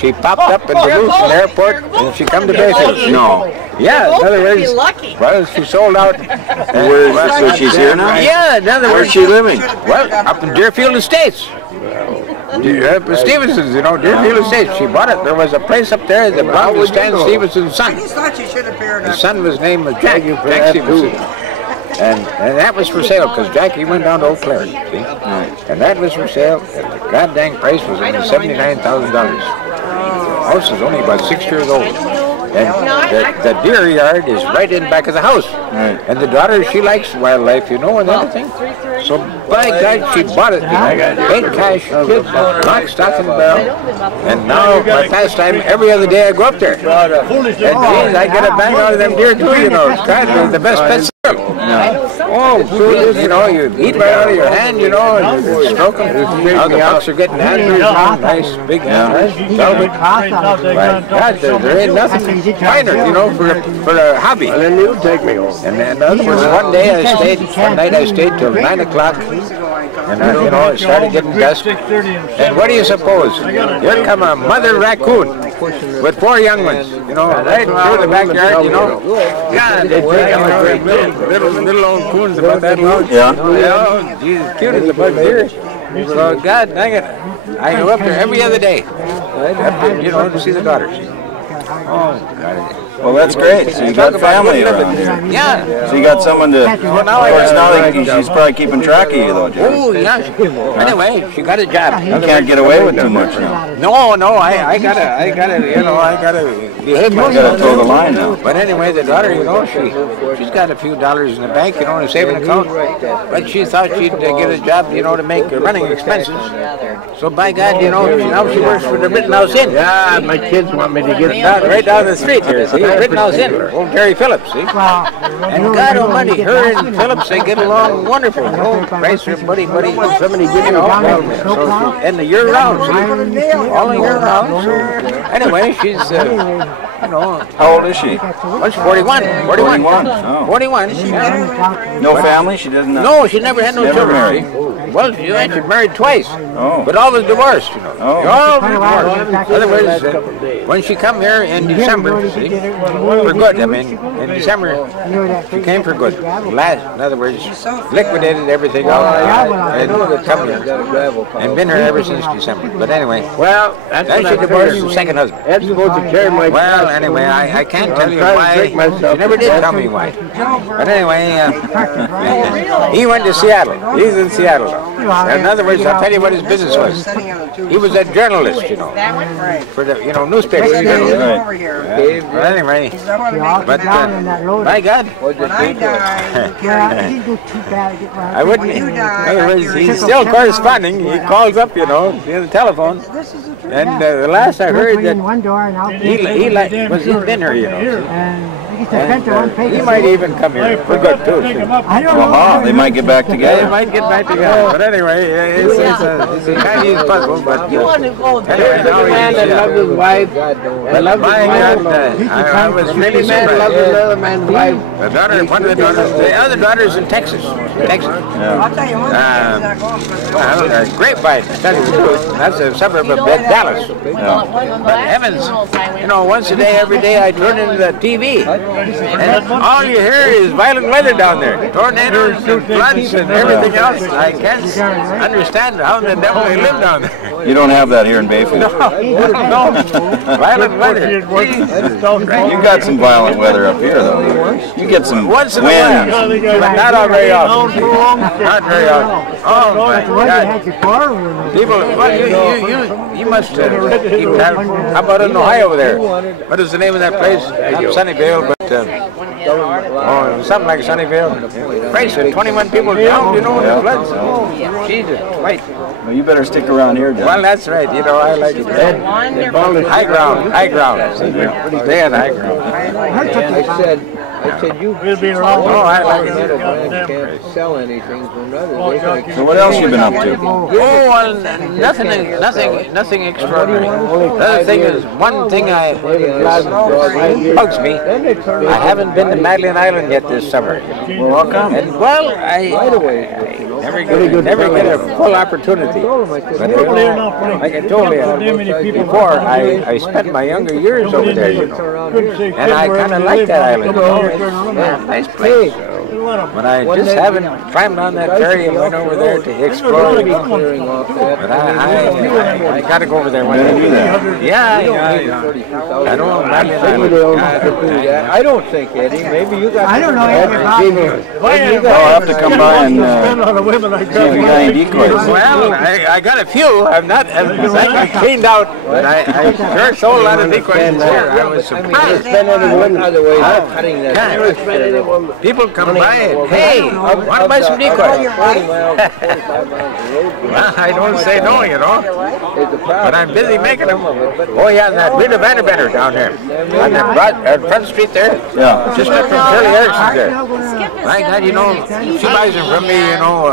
she popped up in Duluth in the airport, and she come to Bayfield. No. Yeah, in other words, well, she sold out. So she's here now? Yeah, in other words. Where's she living? Well, up in Deerfield Estates. Stevenson's, you know, Deerfield Estates. She bought it. There was a place up there that belonged to Stan Stevenson's son. I just thought you should have paired up. His son was named Jack Stevenson. And that was for sale, because Jackie went down to Eau Claire, see? And that was for sale, and the god dang price was only $79,000. The house is only about 6 years old. And the deer yard is right in back of the house. And the daughter, she likes wildlife, you know, and everything. So by God, she bought it, you know, paid cash, lock, stock, and barrel. And now, my pastime, every other day I go up there. And geez, I get a bang out of them deer too, you know. It's kind of the best pets. Oh, food, you know, you eat right out of your hand, you know, and you stroke them. Now the bucks are getting angry, nice, big, velvet. God, there ain't nothing finer, you know, for a hobby. And then you take me home. And then, in other words, one night I stayed till 9 o'clock, and you know, it started getting dusk. And what do you suppose? Here come a mother raccoon with 4 young ones, you know, right through the backyard, you know. God, they take little old coons about that long. Yeah. Yeah, geez, cute as a bug deer. So, God dang it, I go up there every other day, you know, to see the daughters. Oh, God. Well, that's great. So you got family around here. Yeah. So you got someone to. Of course, now she's probably keeping track of you, though, Jim. Oh, yeah. Anyway, she got a job. You can't get away with too much now. No, I gotta, you know, I gotta behave myself. You gotta toe the line now. But anyway, the daughter, you know, she's got a few dollars in the bank, you know, in a saving account. But she thought she'd get a job, you know, to make running expenses. So by God, you know, now she works for the Rittenhouse Inn. Yeah, my kids want me to get right down the street here, see? Rittenhouse Inn, old Terry Phillips, see? And God almighty, her and Phillips, they get along wonderful. You know, Christ, her buddy, somebody give you all and the year round, see? All year round. So anyway, she's, you know. How old is she? Well, she's 41. 41. Oh. 41. Yeah. No family? She doesn't have. No, she never had no children. Married. Well, she actually married twice. Oh. But all was divorced, you know. Oh. All was divorced. In other words, when she come here in December, see, for good. I mean, in December, she came for good. In other words, liquidated everything out and come here. And been here ever since December. But anyway, well, then she divorced her second husband. I'm supposed to carry my. Well, anyway, I can't tell you why. She never did tell me why. But anyway, he went to Seattle. He's in Seattle. In other words, I'll tell you what his business was. He was a journalist, you know, for the, you know, newspaper. But anyway, but by God, I wouldn't. In other words, he's still corresponding. He calls up, you know, via the telephone. And the last I heard that he's been here, you know. And, he might even come here for good too. They might get back together. They might get back together. But anyway, it's a Chinese puzzle. But anyway, now man that loves his wife. I was really surprised. Another man's wife. The daughter, one of the daughters, the other daughter's in Texas. I'll tell you one well, Grapevine, to tell you the truth. That's a suburb of Dallas. But heavens, you know, once a day, every day, I turn into the TV. And all you hear is violent weather down there. Tornadoes and floods and everything else. I can't understand how the devil they live down there. You don't have that here in Bayfield. No. Violent weather. You got some violent weather up here, though. You get some once in wind. a while, but not very often. Not very often. Oh my God! People, well, you must even have. How about in Ohio over there? What is the name of that place? Not Sunnyvale, but something like Sunnyvale. Christ, 21 people drowned, you know, in the floods. Oh, Jesus, wait. Well, you better stick around here, John. Well, that's right. You know, I like it. High ground, high ground. Stay on high ground. I said, you We'll be around. Oh, I like it. can't sell anything to another. So what else you been up to? Oh, well, nothing extraordinary. The other thing is, one thing bugs me. I haven't been to Madeline Island yet this summer. Well, how come? And well, I never get a full opportunity. But like I told you before, I spent my younger years over there, you know, and I kind of like that island. Yeah, nice place. But I just haven't climbed on that ferry and went over there to explore. But I got to go over there one day. Yeah. I don't know. I don't think, Eddie. Maybe you got. I don't know anything. I'll have to come by and see if you got any decoys. Well, I got a few. I'm not exactly cleaned out, but I sure sold a lot of decoys here. I was surprised. People come by and, hey, want to buy some decoys? Well, I don't say no, you know, but I'm busy making them. Oh yeah, that Rita Vanderbetter down there, on that Front Street there, Yeah. just up from Shirley Erickson's there. My God, you know, she buys them from me, you know,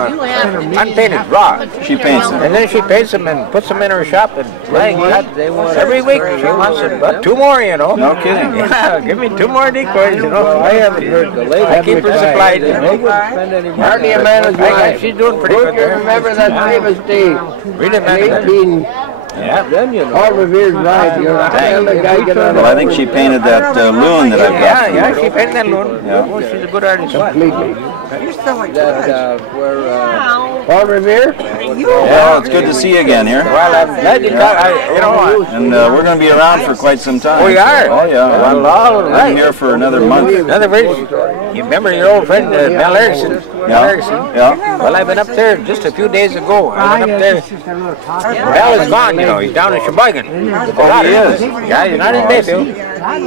unpainted, raw. She paints them. And then she paints them and puts them in her shop, and my God, every week she wants about 2 more, you know. No kidding. Yeah, give me 2 more decoys, you know. I haven't heard the lady. I keep her supplied. Hardly a man is right. She's doing pretty good there. Remember that famous day? Really, man. Yeah. All revered bride. Well, I think she painted that loon that I've got. Yeah, she painted that loon. Yeah. Oh, she's a good artist. You're still like Paul Revere? Yeah, it's good to see you again here. Well, I'm glad you got, you know what? And we're going to be around for quite some time. Oh, you are? Oh, yeah. Well, all right. I'm here for another month. Another week. You remember your old friend, Mel Erickson? Yeah. Well, I've been up there just a few days ago. I went up there. Mel is gone, you know. He's down in Sheboygan. Oh, he is? Yeah, he's not in Bayfield.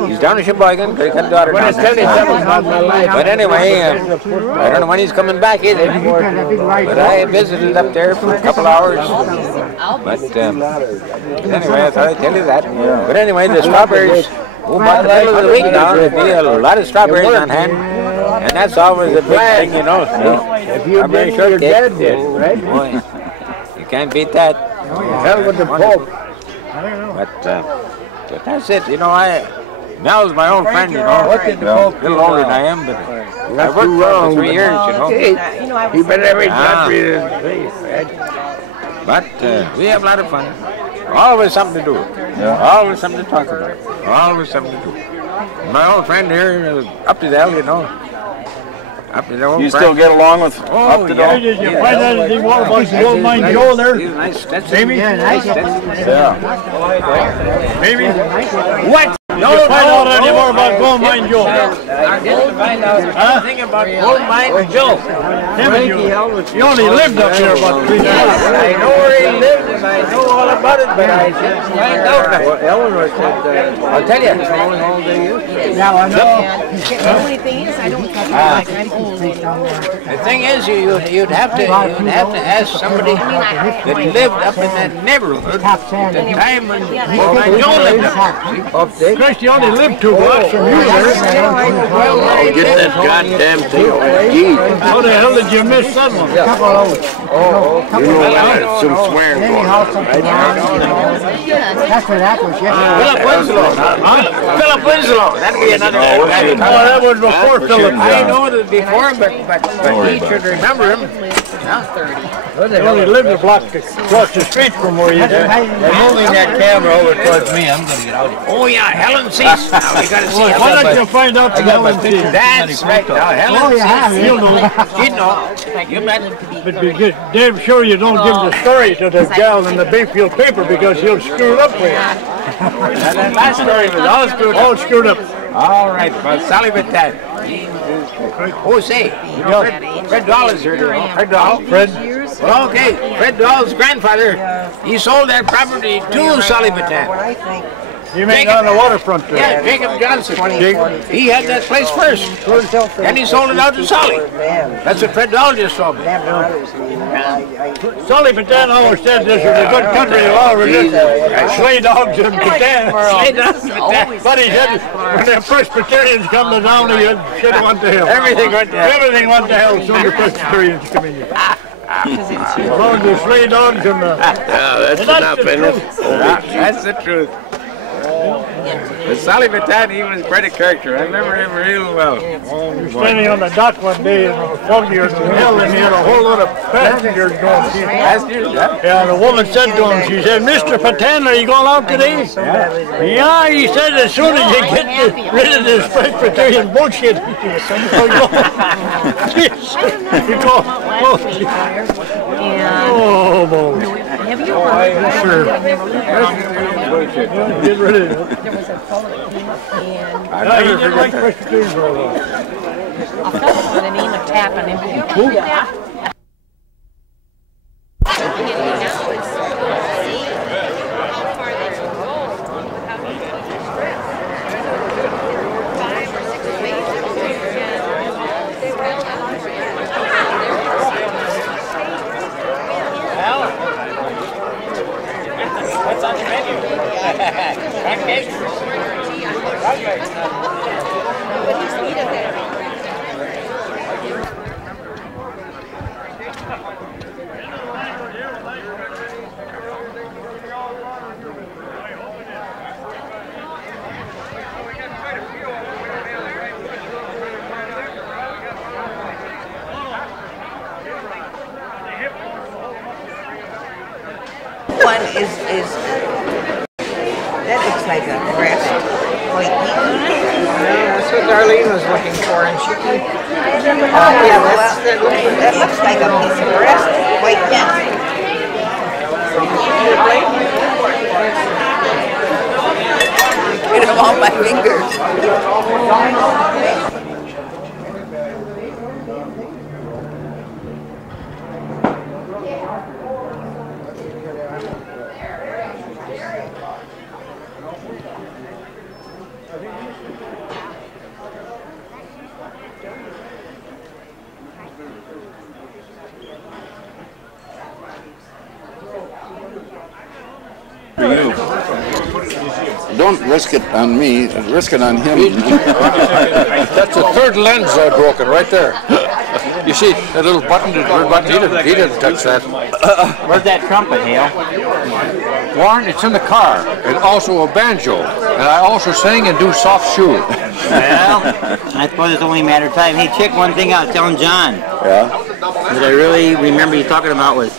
He's down in Sheboygan. He got a daughter down there. But anyway, I don't know when he's coming back either. But I visited up there for a couple hours. But anyway, I thought I'd tell you that. But anyway, the strawberries, by the middle of the week now, there'll be a lot of strawberries on hand. And that's always a big thing, you know. Strawberry shortcake. Boy, you can't beat that. Hell with the Pope. But that's it, you know. Mel's my old friend, you know. A little older than I am, but I worked for him for 3 years, you know. You've been every country. But we have a lot of fun. Always something to do. Always something to talk about. Always something to do. My old friend here, up to the you know. Up to the old You still get along with up to Hey, did you find out anything more about the old mine Joe there? Maybe? Yeah. Maybe? What? Did you find out any more about Gold Mine Joe? I didn't find out anything about Gold Mine Joe. You only lived up here about 3 years. I know where he lived and I know all about it, but I didn't find out. Eleanor said, I'll tell you. Yeah, I know. The thing is, you'd have to ask somebody that lived up in that neighborhood at the time when Gold Mine Joe lived up there. Chris, you only lived 2 blocks from you there. Oh, get that goddamn thing on. Gee. How the hell did you miss that one? You know, I got some swearing going on. That's where that was Philip Winslow. Philip Winslow. That'd be another guy. Oh, that was before Philip. I know it was before, but he should remember him. They only lived a block across the street from where you did. They're moving that camera over towards me. I'm going to get out of here. Oh, yeah, Helen Cease. Now, we got to see Why don't you find out from Helen Cease? That's right. Now, Helen Cease. You know. You know. You met. But be good. Damn sure you don't give the story to the gal in the Bayfield paper because he'll screw it up for you. That last story was all screwed up. All screwed up. All right, but Sally with that. Oh, say, you know, Fred Dahl is here, you know. Fred Dahl. Fred. Well, okay, Fred Dahl's grandfather, he sold that property to Sally Bataan. You mean on the waterfront there? Yeah, Jacob Johnson. He had that place first. And he sold it out to Sully. That's what Fred Dahl just told me. Sully Patan always said this was a good country of all religions. Sleigh dogs and Patan. But he said when the Presbyterians come to town, shit went to hell. Everything went to hell. Everything went to hell soon the Presbyterians come in here. As long as the sleigh dogs and the... that's enough, isn't it? That's the truth. But Sully Patan, he was quite a character. I remember him real well. We were standing on the dock one day in the foggy or the hill, and he had a whole lot of passengers going. Passengers, yeah, the woman said to him, she said, Mr. Patan, are you going out today? Yeah, he said, as soon as you get rid of this Presbyterian bullshit, you go, oh, boy. Have you Sure. Get rid of it. There was a fellow that came up and I didn't like Presbyterians very well. a fellow by the name of Tappan. Have you ever heard that? What's on the menu? One is that looks like a breast. White meat. Yeah, that's what Darlene was looking for, and she Yeah, that looks like a piece of breast. White meat. Get them off my fingers. Don't risk it on me, risk it on him. That's the third lens broken right there. You see that little button, he didn't touch that. Where's that trumpet, Hale? Warren, it's in the car, and also a banjo. And I also sing and do soft shoe. Well, I suppose it's only a matter of time. Hey, check one thing out. Telling John. Yeah? That I really remember you talking about was,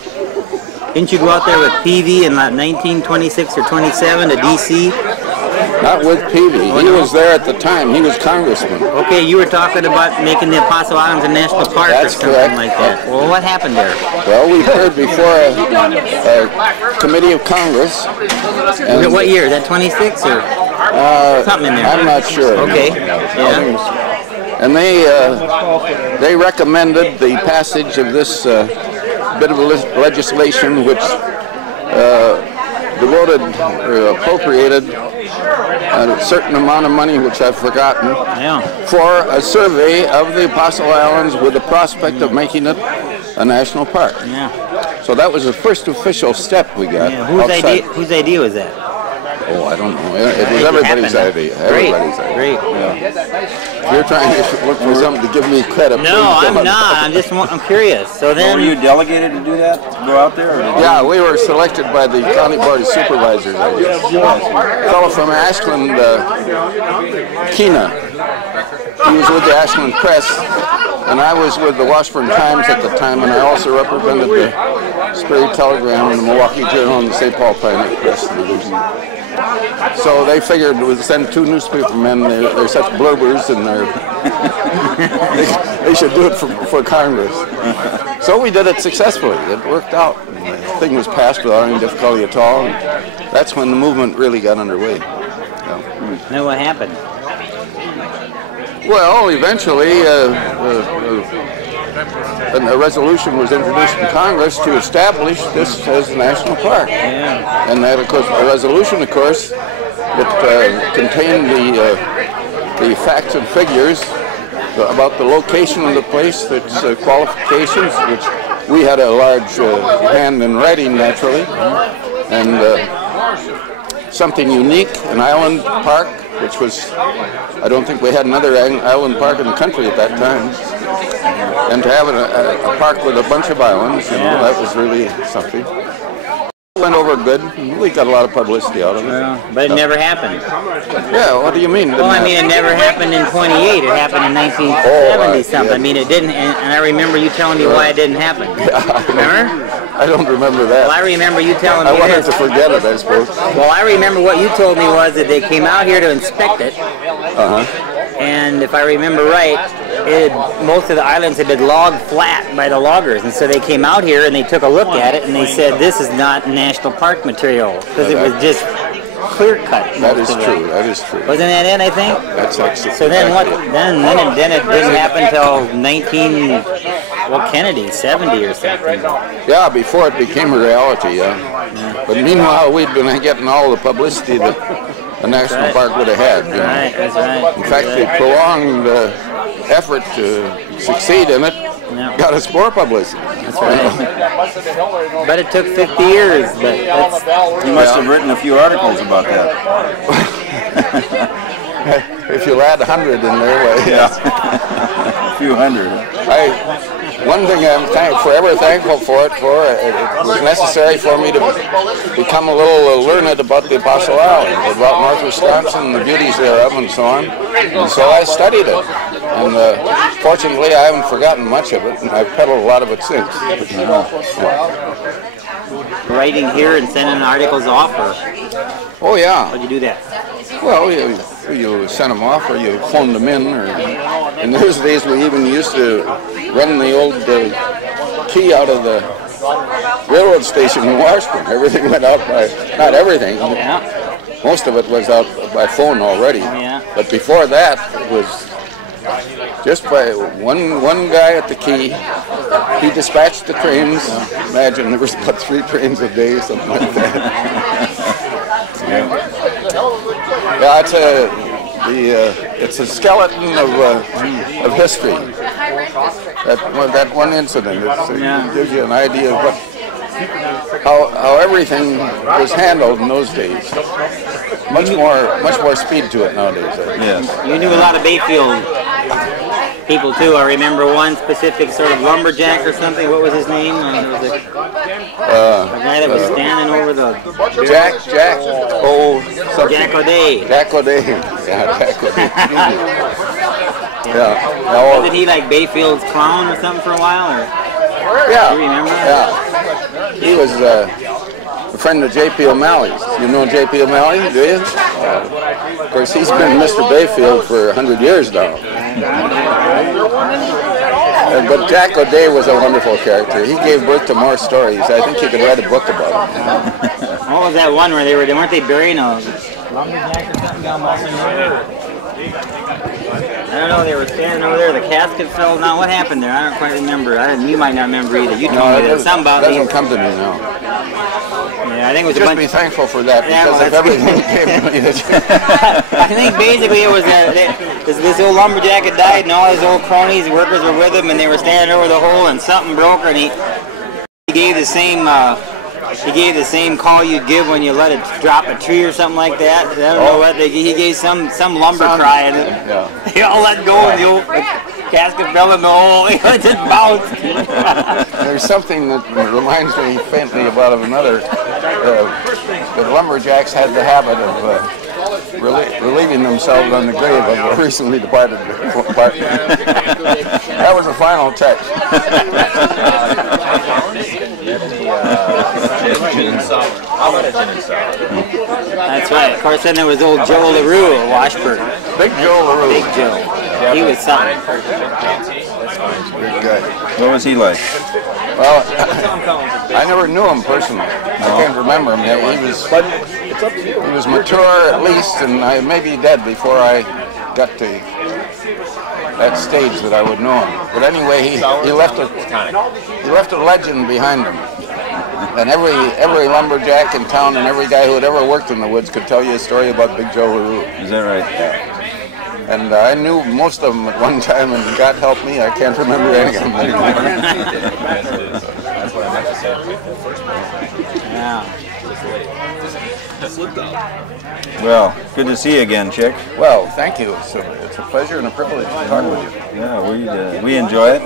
didn't you go out there with Peavy in 1926 or 27 to D.C.? Not with Peavy. He was there at the time. He was congressman. Okay, you were talking about making the Apostle Islands a national park or something correct. like that. Well, what happened there? Well, we heard before a committee of Congress. And what year? Is that 26 or something in there? I'm not sure. Okay. Yeah. And they recommended the passage of this bit of legislation which devoted or appropriated a certain amount of money, which I've forgotten, for a survey of the Apostle Islands with the prospect of making it a national park. Yeah. So that was the first official step we got. Yeah. Whose idea was that? Oh, I don't know. It was everybody's idea. Everybody's idea. Great. Yeah. You're trying to look for something to give me credit. No, I'm not. I'm curious. So then, were you delegated to do that? To go out there? Or yeah, we were selected by the County Board of Supervisors. I guess. A fellow from Ashland, Keena. He was with the Ashland Press, and I was with the Washburn Times at the time, and I also represented the Sperry Telegram and the Milwaukee Journal and the St. Paul Pioneer Press Division. So they figured we'd send two newspapermen. They're such blurbers, and they should do it for Congress. So we did it successfully. It worked out. The thing was passed without any difficulty at all. And that's when the movement really got underway. Then what happened? Well, eventually, a resolution was introduced in Congress to establish this as a national park. Yeah. And that, of course, the resolution, of course, It contained the facts and figures about the location of the place, its qualifications, which we had a large hand in writing naturally, and something unique, an island park, which was, I don't think we had another island park in the country at that time. And to have a park with a bunch of islands, you know, that was really something. Went over good. We got a lot of publicity out of it. But it never happened. Yeah, what do you mean? Well, I mean, it never happened in 28. It happened in 1970 something. Yeah. I mean, it didn't, and I remember you telling me why it didn't happen. Remember? I don't remember that. Well, I remember you telling me I wanted to forget it, I suppose. Well, I remember what you told me was that they came out here to inspect it. And if I remember right, most of the islands had been logged flat by the loggers, and so they came out here and they took a look at it and they said this is not national park material because it was just clear cut. That is true. That is true. Wasn't that it? I think. That's actually. So then what? Then it didn't happen until Kennedy, 70 or something. Yeah, before it became a reality. Yeah. But meanwhile, we'd been getting all the publicity that a national park would have had. You know? Right, that's right. In fact, the prolonged effort to succeed in it got us more publicity. That's right. But it took 50 years. But you must have written a few articles about that. If you'll add 100 in there, well, yeah. A few hundred. One thing I'm forever thankful for it was necessary for me to become a little learned about the Apostle Island, about North Wisconsin, the beauties thereof, and so on. And so I studied it. And fortunately, I haven't forgotten much of it, and I've peddled a lot of it since. Writing here and sending articles off, or? Oh, yeah. How'd you do that? Well, you sent them off, or you phoned them in, or in those days we even used to run the old key out of the railroad station in Washburn. Everything went out by, not everything, most of it was out by phone already. But before that, it was just by one guy at the key. He dispatched the trains. Imagine there was about 3 trains a day, something like that. Yeah, it's a skeleton of history. That one incident, it gives you an idea of how everything was handled in those days. Much more speed to it nowadays. Yes. You knew a lot of Bayfield people too. I remember one specific sort of lumberjack or something. What was his name? There was a guy that was standing over the Jack O'Day. Jack O'Day. Yeah, Jack O'Day. Yeah. Wasn't he like Bayfield's clown or something for a while? Or? Yeah. Do you remember? Yeah. He was a friend of J.P. O'Malley's. You know J.P. O'Malley, do you? Of course, he's been Mr. Bayfield for 100 years now. But Jack O'Day was a wonderful character. He gave birth to more stories. I think you could write a book about him. What was that one where weren't they burying a lumberjack or something down by there? I don't know, they were standing over there, the casket fell down. What happened there? I don't quite remember. You might not remember either. You told me that. Something about doesn't come to me now. Yeah, I think it was just be thankful for that, because if everything came to me. I think basically it was this old lumberjack had died, and all his old cronies and workers were with him, and they were standing over the hole, and something broke, and he gave the same call you'd give when you let it drop a tree or something like that. I don't know what he gave some lumber cry, and they all let go, and the old casket fell in the hole. It just bounced. There's something that reminds me faintly about another. The lumberjacks had the habit of relieving themselves on the grave of a recently departed partner. That was the final touch. That's right. Of course, then there was old Joe LaRue of Washburn. Big Joe LaRue. Big Joe. He was something. Good. What was he like? Well, I never knew him personally. I can't remember him. He was mature at least, and maybe dead before I got to that stage that I would know him. But anyway, he left a legend behind him. And every lumberjack in town and every guy who had ever worked in the woods could tell you a story about Big Joe LaRue. Is that right? Yeah. And I knew most of them at one time, and God help me, I can't remember any of them anymore. That's what I meant to say. Yeah. Well, good to see you again, Chick. Well, thank you. It's a pleasure and a privilege to talk with you. Yeah, we enjoy it.